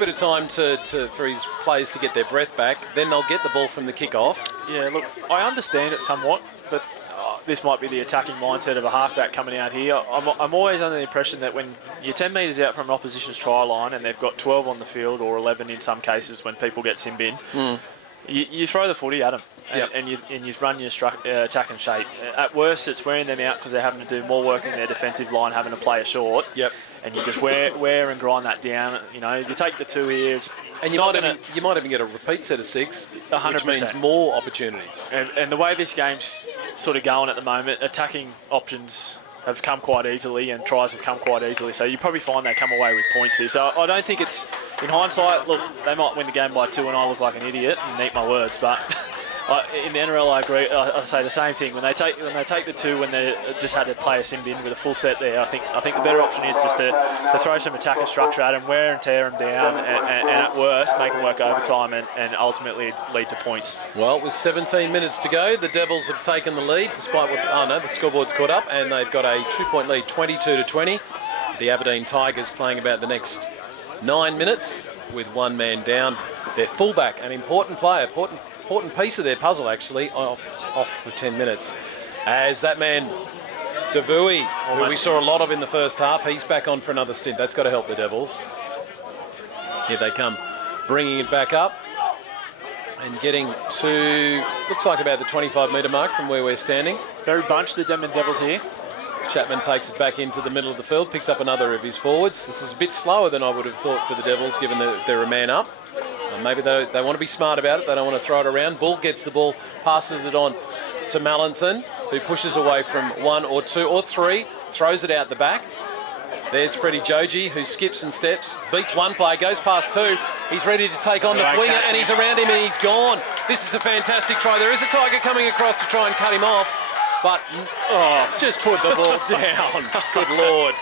bit of time for his players to get their breath back. Then they'll get the ball from the kick-off. yeah, look, I understand it somewhat, but this might be the attacking mindset of a halfback coming out here. I'm always under the impression that when you're 10 metres out from an opposition's try line and they've got 12 on the field, or 11 in some cases when people get sim bin, you throw the footy at them. And you run your attack and shape. At worst, it's wearing them out because they're having to do more work in their defensive line, having to play a short. Yep. And you just wear and grind that down. You know, you take the 2 here. And you might even get a repeat set of 6, 100%. which means more opportunities. And the way this game's sort of going at the moment, attacking options have come quite easily and tries have come quite easily. So you probably find they come away with points here. So I don't think it's, in hindsight, look, they might win the game by 2 and I look like an idiot and eat my words, but in the NRL, I agree. I say the same thing. When they take the 2, when they just had to play a sim bin with a full set there, I think the better option is just to throw some attack and structure at them, wear and tear them down, and at worst make them work overtime and ultimately lead to points. Well, with 17 minutes to go, the Devils have taken the lead, despite the scoreboard's caught up, and they've got a 2-point lead, 22-20. The Aberdeen Tigers playing about the next 9 minutes with 1 man down. Their fullback, an important player, important piece of their puzzle actually, off for 10 minutes. As that man, Devui, who we saw a lot of in the first half, he's back on for another stint. That's got to help the Devils. Here they come, bringing it back up and getting to, looks like about the 25-metre mark from where we're standing. Very bunched, the Denman Devils here. Chapman takes it back into the middle of the field, picks up another of his forwards. This is a bit slower than I would have thought for the Devils, given that they're a man up. Maybe they want to be smart about it. They don't want to throw it around. Bull gets the ball, passes it on to Mallinson, who pushes away from 1 or 2 or 3, throws it out the back. There's Freddie Joji, who skips and steps, beats 1 play, goes past 2. He's ready to take on the winger, and he's around him, and he's gone. This is a fantastic try. There is a Tiger coming across to try and cut him off. but just put the ball down. Good Lord.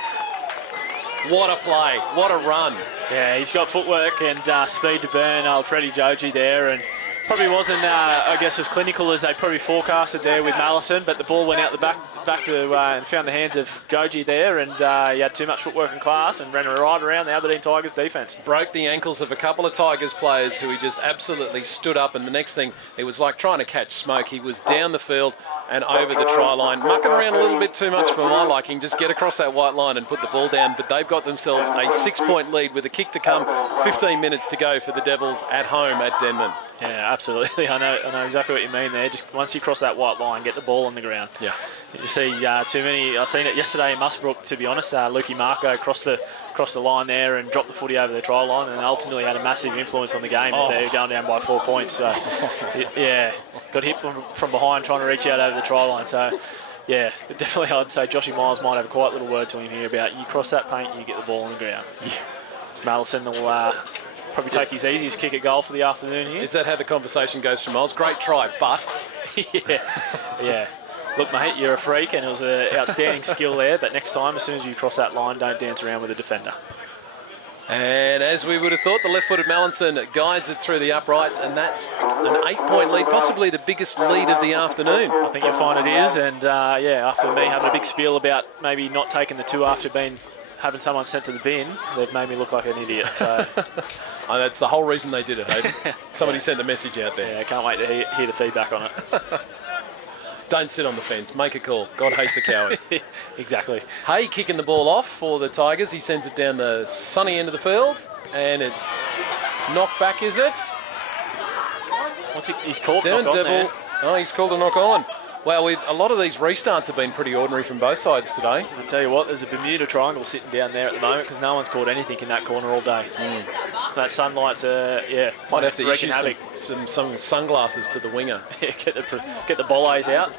What a play. What a run. Yeah, he's got footwork and speed to burn. Old Freddie Joji there, and probably wasn't, I guess, as clinical as they probably forecasted there with Mallison, but the ball went out the back to and found the hands of Joji there, and he had too much footwork and class and ran right around the Aberdeen Tigers defence. Broke the ankles of a couple of Tigers players who he just absolutely stood up, and the next thing, it was like trying to catch smoke. He was down the field and over the try line, mucking around a little bit too much for my liking. Just get across that white line and put the ball down, but they've got themselves a 6-point lead with a kick to come. 15 minutes to go for the Devils at home at Denman. Yeah, absolutely. I know exactly what you mean there. Just once you cross that white line, get the ball on the ground. Yeah. You see too many. I've seen it yesterday in Musbrook, to be honest. Lukey Marco crossed the line there and dropped the footy over the try line, and ultimately had a massive influence on the game. They were going down by 4 points. So, yeah, got hit from behind trying to reach out over the try line. So, yeah, definitely I'd say Joshy Miles might have a quiet little word to him here about you cross that paint, you get the ball on the ground. Yeah. Mallison will probably take his easiest kick at goal for the afternoon here. Is that how the conversation goes from Miles? Great try, but... yeah. Look, mate, you're a freak, and it was an outstanding skill there, but next time, as soon as you cross that line, don't dance around with a defender. And as we would have thought, the left-footed Mallinson guides it through the uprights, and that's an 8-point lead, possibly the biggest lead of the afternoon. I think you'll find it is, and after me having a big spiel about maybe not taking the 2 after having someone sent to the bin, they've made me look like an idiot. So. That's the whole reason they did it, Hayden. Somebody sent the message out there. Yeah, I can't wait to hear the feedback on it. Don't sit on the fence. Make a call. God hates a coward. Exactly. Hay kicking the ball off for the Tigers. He sends it down the sunny end of the field, and it's knocked back, is it? He's called knock on there. Oh, he's called a knock on. Well, a lot of these restarts have been pretty ordinary from both sides today. I'll tell you what, there's a Bermuda Triangle sitting down there at the moment because no one's caught anything in that corner all day. That sunlight's, might have to issue havoc. some sunglasses to the winger. Get the bollets out.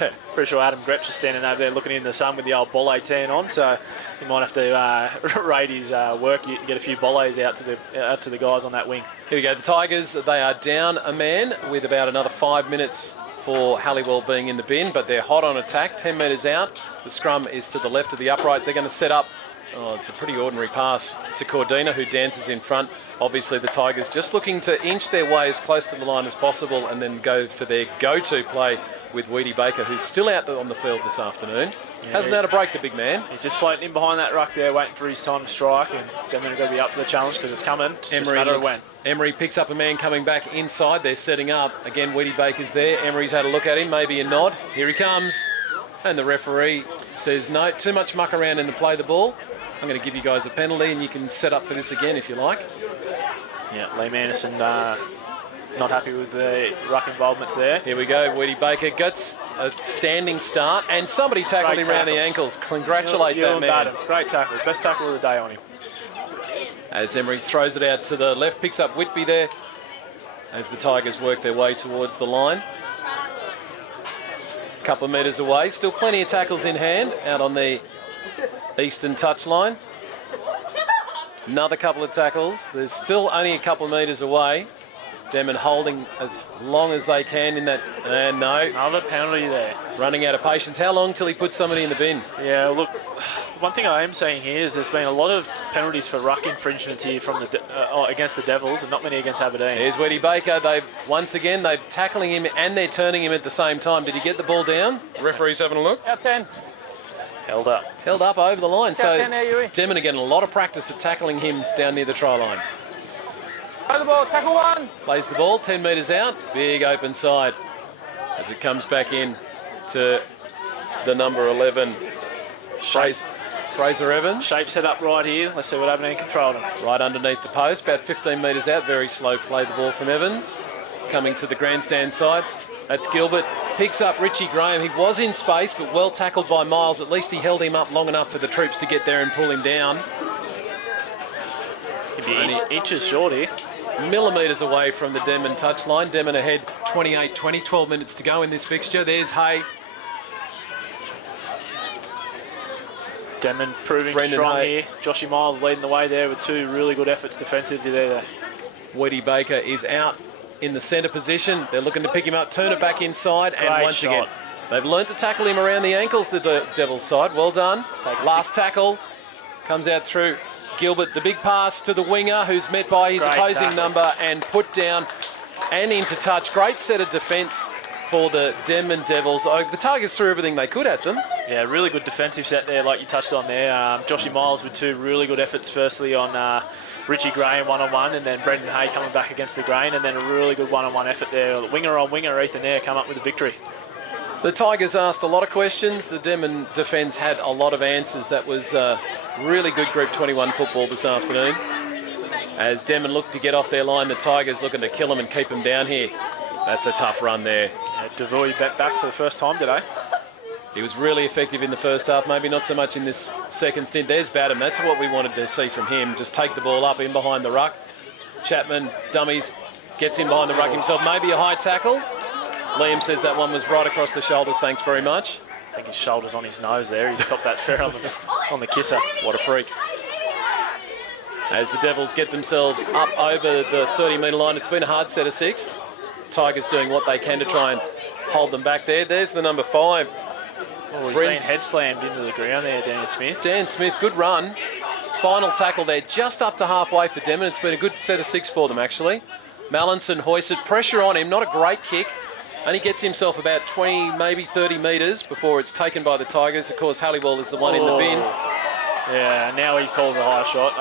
Yeah. Pretty sure Adam Gretsch is standing over there looking in the sun with the old bollet tan on, so he might have to rate his work and get a few bollets out to the guys on that wing. Here we go. The Tigers, they are down a man with about another 5 minutes for Halliwell being in the bin, but they're hot on attack, 10 metres out. The scrum is to the left of the upright. They're going to set up, it's a pretty ordinary pass to Cordina, who dances in front. Obviously, the Tigers just looking to inch their way as close to the line as possible and then go for their go-to play with Weedy Baker, who's still out on the field this afternoon. Yeah, hasn't had a break, the big man. He's just floating in behind that ruck there, waiting for his time to strike, and Denman are going to be up for the challenge because it's coming. It's just a matter of when. Emery picks up a man coming back inside. They're setting up. Again, Weedy Baker's there. Emery's had a look at him, maybe a nod. Here he comes. And the referee says, no, too much muck around and to play the ball. I'm going to give you guys a penalty and you can set up for this again if you like. Yeah, Liam Anderson not happy with the ruck involvements there. Here we go. Weedy Baker gets a standing start and somebody tackled him around the ankles. Congratulate that man. Great tackle. Best tackle of the day on him. As Emery throws it out to the left, picks up Whitby there as the Tigers work their way towards the line. A couple of metres away. Still plenty of tackles in hand out on the eastern touchline. Another couple of tackles. There's still only a couple of metres away. Denman holding as long as they can in that. And no. Another penalty there. Running out of patience. How long till he puts somebody in the bin? Yeah, look, one thing I am saying here is there's been a lot of penalties for ruck infringements here from against the Devils and not many against Aberdeen. Here's Weedy Baker. They're tackling him and they're turning him at the same time. Did he get the ball down? The referee's having a look. Out 10. Held up. Held up over the line. So 10 there, Denman are getting a lot of practice at tackling him down near the try line. Play the ball, tackle one. Plays the ball, 10 metres out. Big open side as it comes back in to the number 11, Fraser Evans. Shape set up right here. Let's see what Aberdeen can throw at him. Right underneath the post, about 15 metres out. Very slow play the ball from Evans. Coming to the grandstand side. That's Gilbert. Picks up Richie Graham. He was in space, but well tackled by Miles. At least he held him up long enough for the troops to get there and pull him down. He'd be inches short here. Millimetres away from the Denman touchline. Denman ahead 28-20, 12 minutes to go in this fixture. There's Hay. Denman proving strong here. Joshy Miles leading the way there with 2 really good efforts defensively there. Weedy Baker is out in the centre position. They're looking to pick him up, turn it back inside, and once again, They've learnt to tackle him around the ankles, the Devils side. Well done. Last tackle comes out through Gilbert. The big pass to the winger, who's met by his opposing number and put down and into touch. Great set of defence for the Denman Devils. The Tigers threw everything they could at them. Yeah, really good defensive set there, like you touched on there. Joshy Miles with 2 really good efforts, firstly on Richie Gray in one-on-one, and then Brendan Hay coming back against the grain, and then a really good one-on-one effort there. Winger on winger, Ethan there come up with a victory. The Tigers asked a lot of questions. The Denman defence had a lot of answers. That was really good Group 21 football this afternoon. As Denman looked to get off their line, the Tigers looking to kill them and keep them down here. That's a tough run there. Yeah, Devouy back for the first time today. He was really effective in the first half, maybe not so much in this second stint. There's Batum. That's what we wanted to see from him. Just take the ball up in behind the ruck. Chapman, dummies, gets in behind the ruck himself. Maybe a high tackle. Liam says that one was right across the shoulders. Thanks very much. I think his shoulder's on his nose there. He's got that fair on the kisser. What a freak. As the Devils get themselves up over the 30-metre line, it's been a hard set of 6. Tigers doing what they can to try and hold them back there. There's the number 5. Oh, he's been head slammed into the ground there, Dan Smith. Dan Smith, good run. Final tackle there, just up to halfway for Denman. It's been a good set of 6 for them, actually. Mallinson hoisted pressure on him, not a great kick. And he gets himself about 20, maybe 30 metres before it's taken by the Tigers. Of course, Halliwell is the one in the bin. Yeah, now he calls a high shot.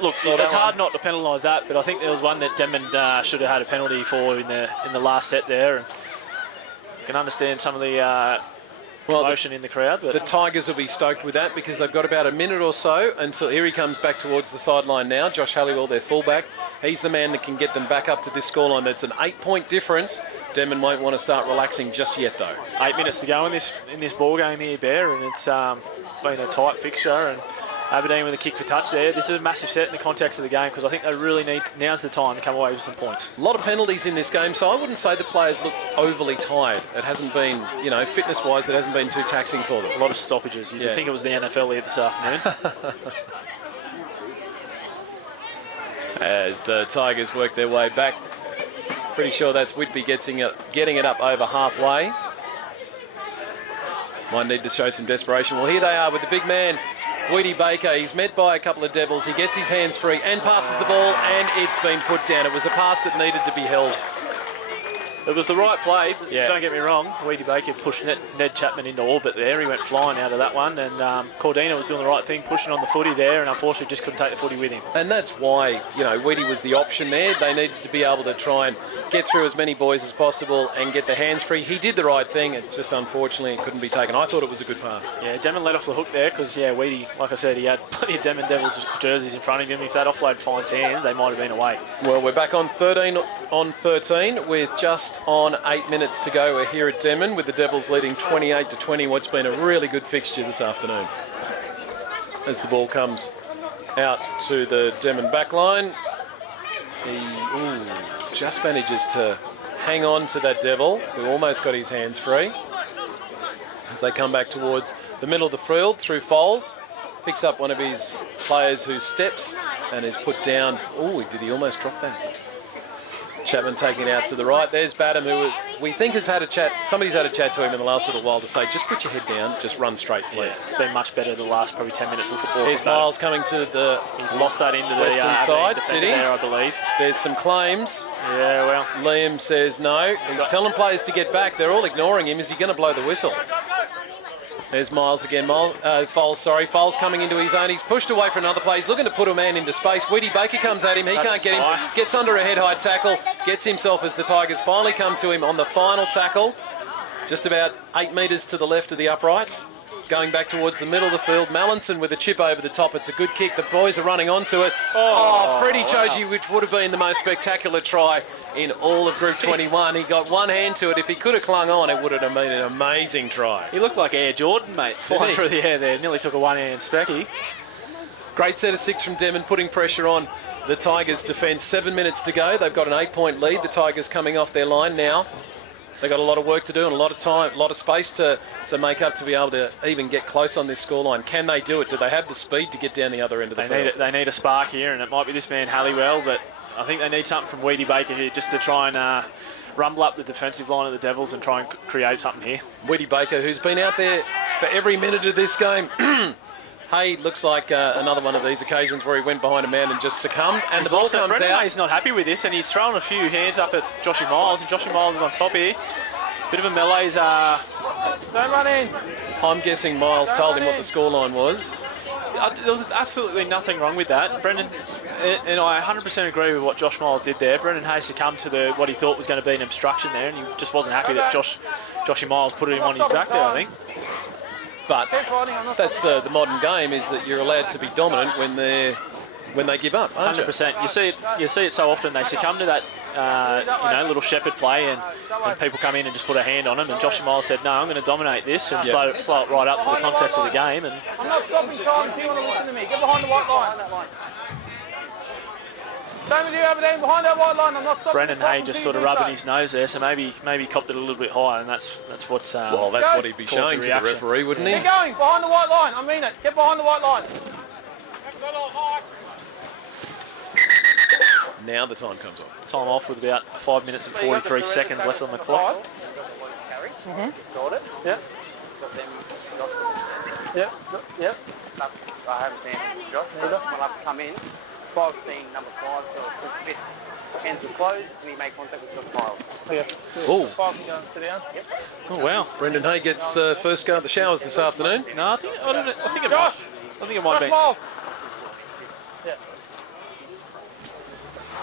Look, it's hard not to penalise that, but I think there was one that Denman should have had a penalty for in the last set there. And I can understand some of the commotion in the crowd. But the Tigers will be stoked with that because they've got about a minute or so until here he comes back towards the sideline now. Josh Halliwell, their fullback. He's the man that can get them back up to this scoreline. That's an 8-point difference. Denman won't want to start relaxing just yet, though. 8 minutes to go in this ball game here, Bear, and it's been a tight fixture. And Aberdeen with a kick for touch there. This is a massive set in the context of the game because I think they really need, now's the time to come away with some points. A lot of penalties in this game, so I wouldn't say the players look overly tired. It hasn't been, fitness-wise, it hasn't been too taxing for them. A lot of stoppages. You'd think it was the NFL here this afternoon. As the Tigers work their way back, pretty sure that's Whitby getting it up over halfway. Might need to show some desperation. Well, here they are with the big man, Weedy Baker. He's met by a couple of Devils. He gets his hands free and passes the ball, and it's been put down. It was a pass that needed to be held. It was the right play, don't get me wrong. Weedy Baker pushed Ned Chapman into orbit there. He went flying out of that one, and Cordina was doing the right thing, pushing on the footy there, and unfortunately just couldn't take the footy with him. And that's why, Weedy was the option there. They needed to be able to try and get through as many boys as possible and get the hands free. He did the right thing. It's just unfortunately it couldn't be taken. I thought it was a good pass. Yeah, Denman let off the hook there because, Weedy, like I said, he had plenty of Denman Devils jerseys in front of him. If that offload finds hands, they might have been away. Well, we're back on 13 with just on 8 minutes to go. We're here at Denman with the Devils leading 28-20. What's been a really good fixture this afternoon. As the ball comes out to the Denman back line, he just manages to hang on to that Devil, who almost got his hands free. As they come back towards the middle of the field through Foles, picks up one of his players who steps and is put down. Did he almost drop that? Chapman taking out to the right. There's Batum, who we think has had a chat. Somebody's had a chat to him in the last little while to say, just put your head down, just run straight, please. Yeah, it's been much better the last probably 10 minutes of football. Here's Miles coming to the He's lost that into the western side, did he? There, I believe. There's some claims. Yeah, well. Liam says no. He's telling players to get back. They're all ignoring him. Is he going to blow the whistle? There's Miles again. Foles coming into his own. He's pushed away for another play. He's looking to put a man into space. Weedy Baker comes at him. He can't get him. Gets under a head-high tackle. Gets himself as the Tigers finally come to him on the final tackle. Just about 8 metres to the left of the uprights. Going back towards the middle of the field. Mallinson with a chip over the top. It's a good kick. The boys are running onto it. Freddie Choji, which would have been the most spectacular try in all of Group 21. He got one hand to it. If he could have clung on, it would have been an amazing try. He looked like Air Jordan, mate, flying through the air there. Nearly took a one-hand specky. Great set of 6 from Denman, putting pressure on the Tigers' defence. 7 minutes to go. They've got an 8-point lead. The Tigers coming off their line now. They've got a lot of work to do and a lot of time, a lot of space to make up to be able to even get close on this scoreline. Can they do it? Do they have the speed to get down the other end of the field? They need a spark here, and it might be this man, Halliwell, but I think they need something from Weedy Baker here just to try and rumble up the defensive line of the Devils and try and create something here. Woody Baker, who's been out there for every minute of this game. Hey, looks like another one of these occasions where he went behind a man and just suckumbed. And the ball comes Brendan out. Hay's not happy with this, and he's throwing a few hands up at Joshy Miles, and Joshy Miles is on top here. Bit of a melee's. Don't run in. I'm guessing Miles told him what the scoreline was. There was absolutely nothing wrong with that. Brendan, and I 100% agree with what Josh Miles did there. Brendan Hayes succumbed to what he thought was going to be an obstruction there, and he just wasn't happy that Joshy Miles put him on his back there, I think. But that's the modern game, is that you're allowed to be dominant when they give up, aren't you? 100%. You see it so often. They succumb to that, little shepherd play, and people come in and just put a hand on them. And Josh Miles said, "No, I'm going to dominate this and slow it right up for the context of the game." And I'm not stopping time if you want to listen to me. Get behind the white line. Same with you, Aberdeen, behind that white line. I'm not stopping. Brendan Hay just sort of rubbing his nose there, so maybe copped it a little bit higher, and that's what's. Well, that's what he'd be showing to the referee, wouldn't he? Keep going, behind the white line. I mean it. Get behind the white line. Now the time comes off. Time off with about 5 minutes and 43 seconds left on the clock. Yep. Yep. I haven't seen Josh. When I've come in, I've seen number 5, so it's fifth. Hands were closed, and he made contact with Josh Miles. Oh. 5 can go and sit down. Yep. Oh wow! Brendan Hay gets first go at the showers this afternoon. No, I think it might be. Miles. Yeah.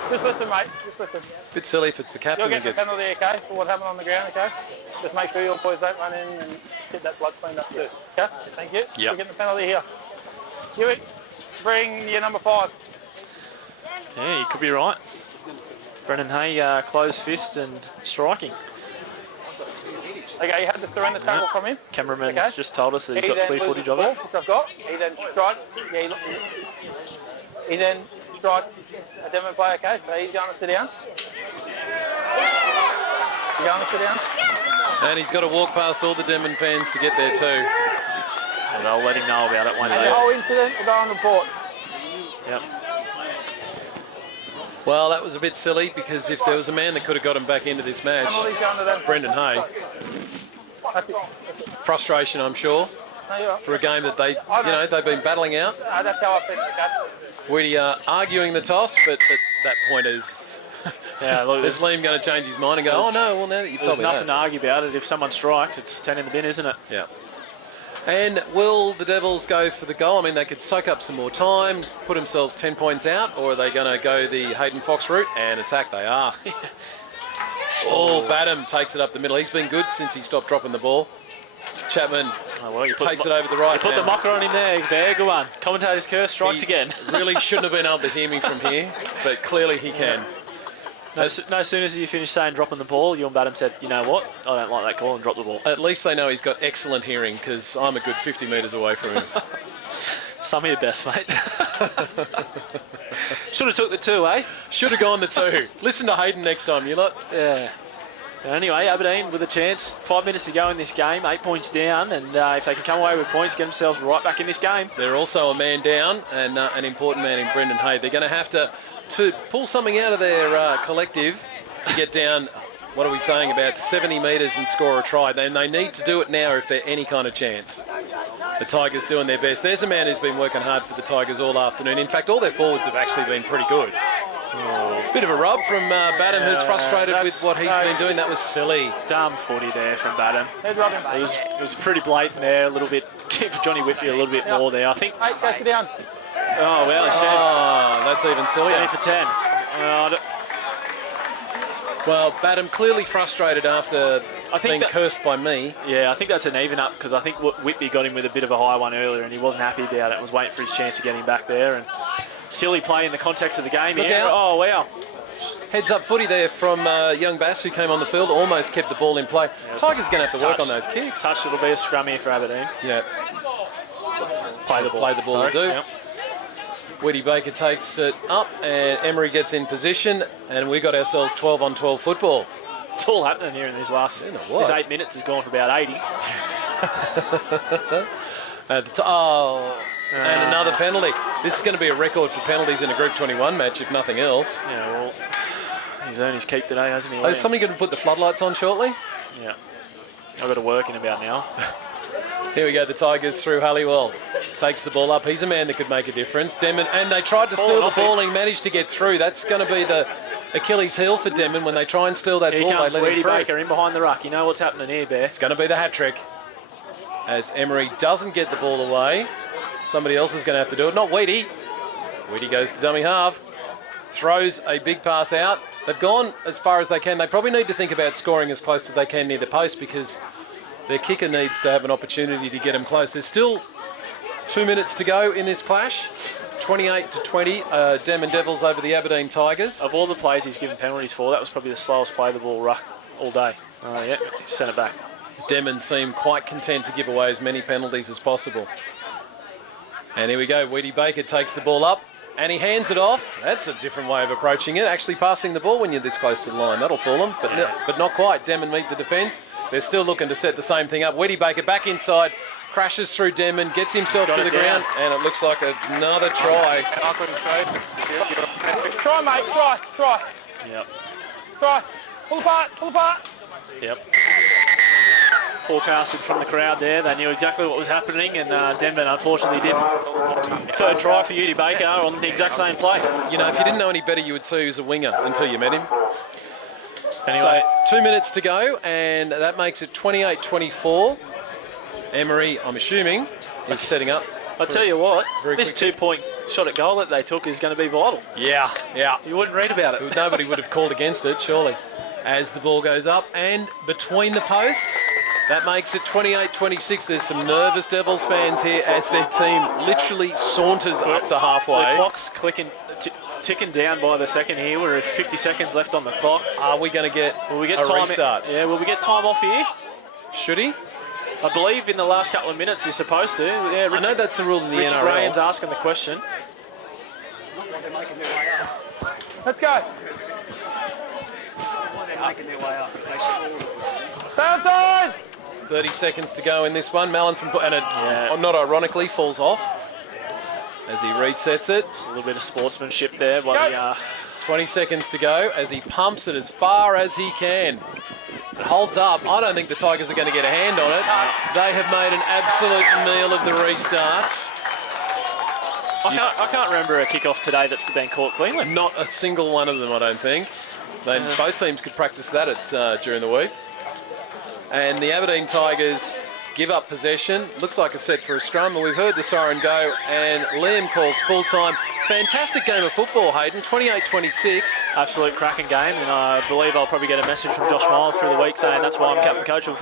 Just listen, mate. Just listen. Bit silly if it's the You'll captain get that the gets. penalty, okay, for what happened on the ground, okay? Just make sure your boys don't run in and get that blood cleaned up too. Okay? Thank you. You're getting the penalty here. Hewitt, bring your number 5. Yeah, you could be right. Brendan Hay, closed fist and striking. Okay, you had the surrender tackle come in. Cameraman's just told us that he's got clear footage of it. Which I've got. He then strikes. Yeah, he then strikes a Denman player, okay? So he's going to sit down. He's going to sit down. And he's got to walk past all the Denman fans to get there too. And they'll let him know about it one And day. the whole incident will go on report. Yep. Well, that was a bit silly, because if there was a man that could have got him back into this match, Penalty's going to them. it's Brendan Hay. That's it. Frustration, I'm sure, No, you're right. for a game that they've been battling out. That's how I think, okay? We are arguing the toss, but at that point Yeah, look, is Liam going to change his mind and go, oh no, well now that you've there's told me nothing to that. argue about it. If someone strikes, it's 10 in the bin, isn't it? Yeah. And will the Devils go for the goal? I mean, they could soak up some more time, put themselves 10 points out, or are they going to go the Hayden Fox route and attack? They are. Oh, Badham takes it up the middle. He's been good since he stopped dropping the ball. Chapman takes it over the right. You put the mocker on him there. Good one. Commentator's curse strikes again. Really shouldn't have been able to hear me from here, but clearly he can. No sooner as you finish saying dropping the ball, Ewan Badham said, you know what, I don't like that call, and dropped the ball. At least they know he's got excellent hearing, because I'm a good 50 metres away from him. Some of your best, mate. Should have took the 2, eh? Should have gone the 2. Listen to Hayden next time, you lot. Yeah. Anyway, Aberdeen with a chance. 5 minutes to go in this game, 8 points down, and if they can come away with points, get themselves right back in this game. They're also a man down, and an important man in Brendan Hay. They're going to have to pull something out of their collective to get down, what are we saying, about 70 metres and score a try. They need to do it now if they're any kind of chance. The Tigers doing their best. There's a man who's been working hard for the Tigers all afternoon. In fact, all their forwards have actually been pretty good. Bit of a rub from Badham, who's frustrated with what he's been doing. That was silly. Dumb footy there from Badham. Head rubbing. It was pretty blatant there, a little bit. Give Johnny Whitby a little bit more there, I think. 8, go sit down. Oh, well, he said. Oh, that's even sillier. 20 for 10. Well, Badham clearly frustrated after being cursed by me. Yeah, I think that's an even up, because I think Whitby got him with a bit of a high one earlier and he wasn't happy about it. Was waiting for his chance to get him back there. And silly play in the context of the game. Look here. out. Oh, wow. Heads up footy there from young Bass, who came on the field, almost kept the ball in play. Tigers going to have to work on those kicks. Touch, it'll be a scrum here for Aberdeen. Yeah. Play the ball. Play the ball will do. Yep. Woody Baker takes it up and Emery gets in position, and we got ourselves 12 on 12 football. It's all happening here in these last... This 8 minutes has gone for about 80. And another penalty. This is going to be a record for penalties in a Group 21 match, if nothing else. Yeah, well, He's earned his keep today, hasn't he? Is somebody going to put the floodlights on shortly? Yeah. I've got to work in about now. Here we go, the Tigers through Halliwell. Takes the ball up. He's a man that could make a difference. Denman, and they tried to steal the ball and he managed to get through. That's going to be the Achilles heel for Denman when they try and steal that Here ball. comes They let him Weedy through. Baker in behind the ruck. You know what's happening here, Bear. It's going to be the hat trick. As Emery doesn't get the ball away, somebody else is going to have to do it. Not Weedy. Weedy goes to dummy half. Throws a big pass out. They've gone as far as they can. They probably need to think about scoring as close as they can near the post because their kicker needs to have an opportunity to get them close. There's still 2 minutes to go in this clash. 28-20, Denman Devils over the Aberdeen Tigers. Of all the plays he's given penalties for, that was probably the slowest play the ball ruck all day. Yeah, he sent it back. Denman seem quite content to give away as many penalties as possible. And here we go. Weedy Baker takes the ball up and he hands it off. That's a different way of approaching it. Actually passing the ball when you're this close to the line. That'll fool them, but not quite. Denman meet the defence. They're still looking to set the same thing up. Weedy Baker back inside. Crashes through Denman, gets himself to the ground, and it looks like another try. Try, mate. Try. Yep. Try. Pull apart. Yep. Forecasted from the crowd there. They knew exactly what was happening, and Denman unfortunately didn't. Third try for Weedy Baker on the exact same play. You know, if you didn't know any better, you would say he was a winger until you met him. Anyway, So 2 minutes to go, and that makes it 28-24. Emery, I'm assuming, is setting up. I'll tell you what, this quick 2-point shot at goal that they took is going to be vital. Yeah. You wouldn't read about it. Nobody would have called against it, surely. As the ball goes up and between the posts, that makes it 28-26. There's some nervous Devils fans here as their team literally saunters up to halfway. The clock's ticking down by the second here. We're at 50 seconds left on the clock. Are we going to get Will we get a time? restart? Yeah, will we get time off here? Should he? I believe in the last couple of minutes you're supposed to. Yeah, I know that's the rule in the Richard NRL. Graham's asking the question. Let's go. They're making their way up. They scored. Stay outside. 30 seconds to go in this one. Mallinson, and it, not ironically, falls off as he resets it. Just a little bit of sportsmanship there by the 20 seconds to go as he pumps it as far as he can. It holds up. I don't think the Tigers are going to get a hand on it. They have made an absolute meal of the restart. I can't remember a kick-off today that's been caught cleanly. Not a single one of them, I don't think. Both teams could practice that during the week. And the Aberdeen Tigers give up possession. Looks like a set for a scrum, and we've heard the siren go, and Liam calls full-time. Fantastic game of football, Hayden, 28-26. Absolute cracking game, and I believe I'll probably get a message from Josh Miles through the week saying that's why I'm captain coach of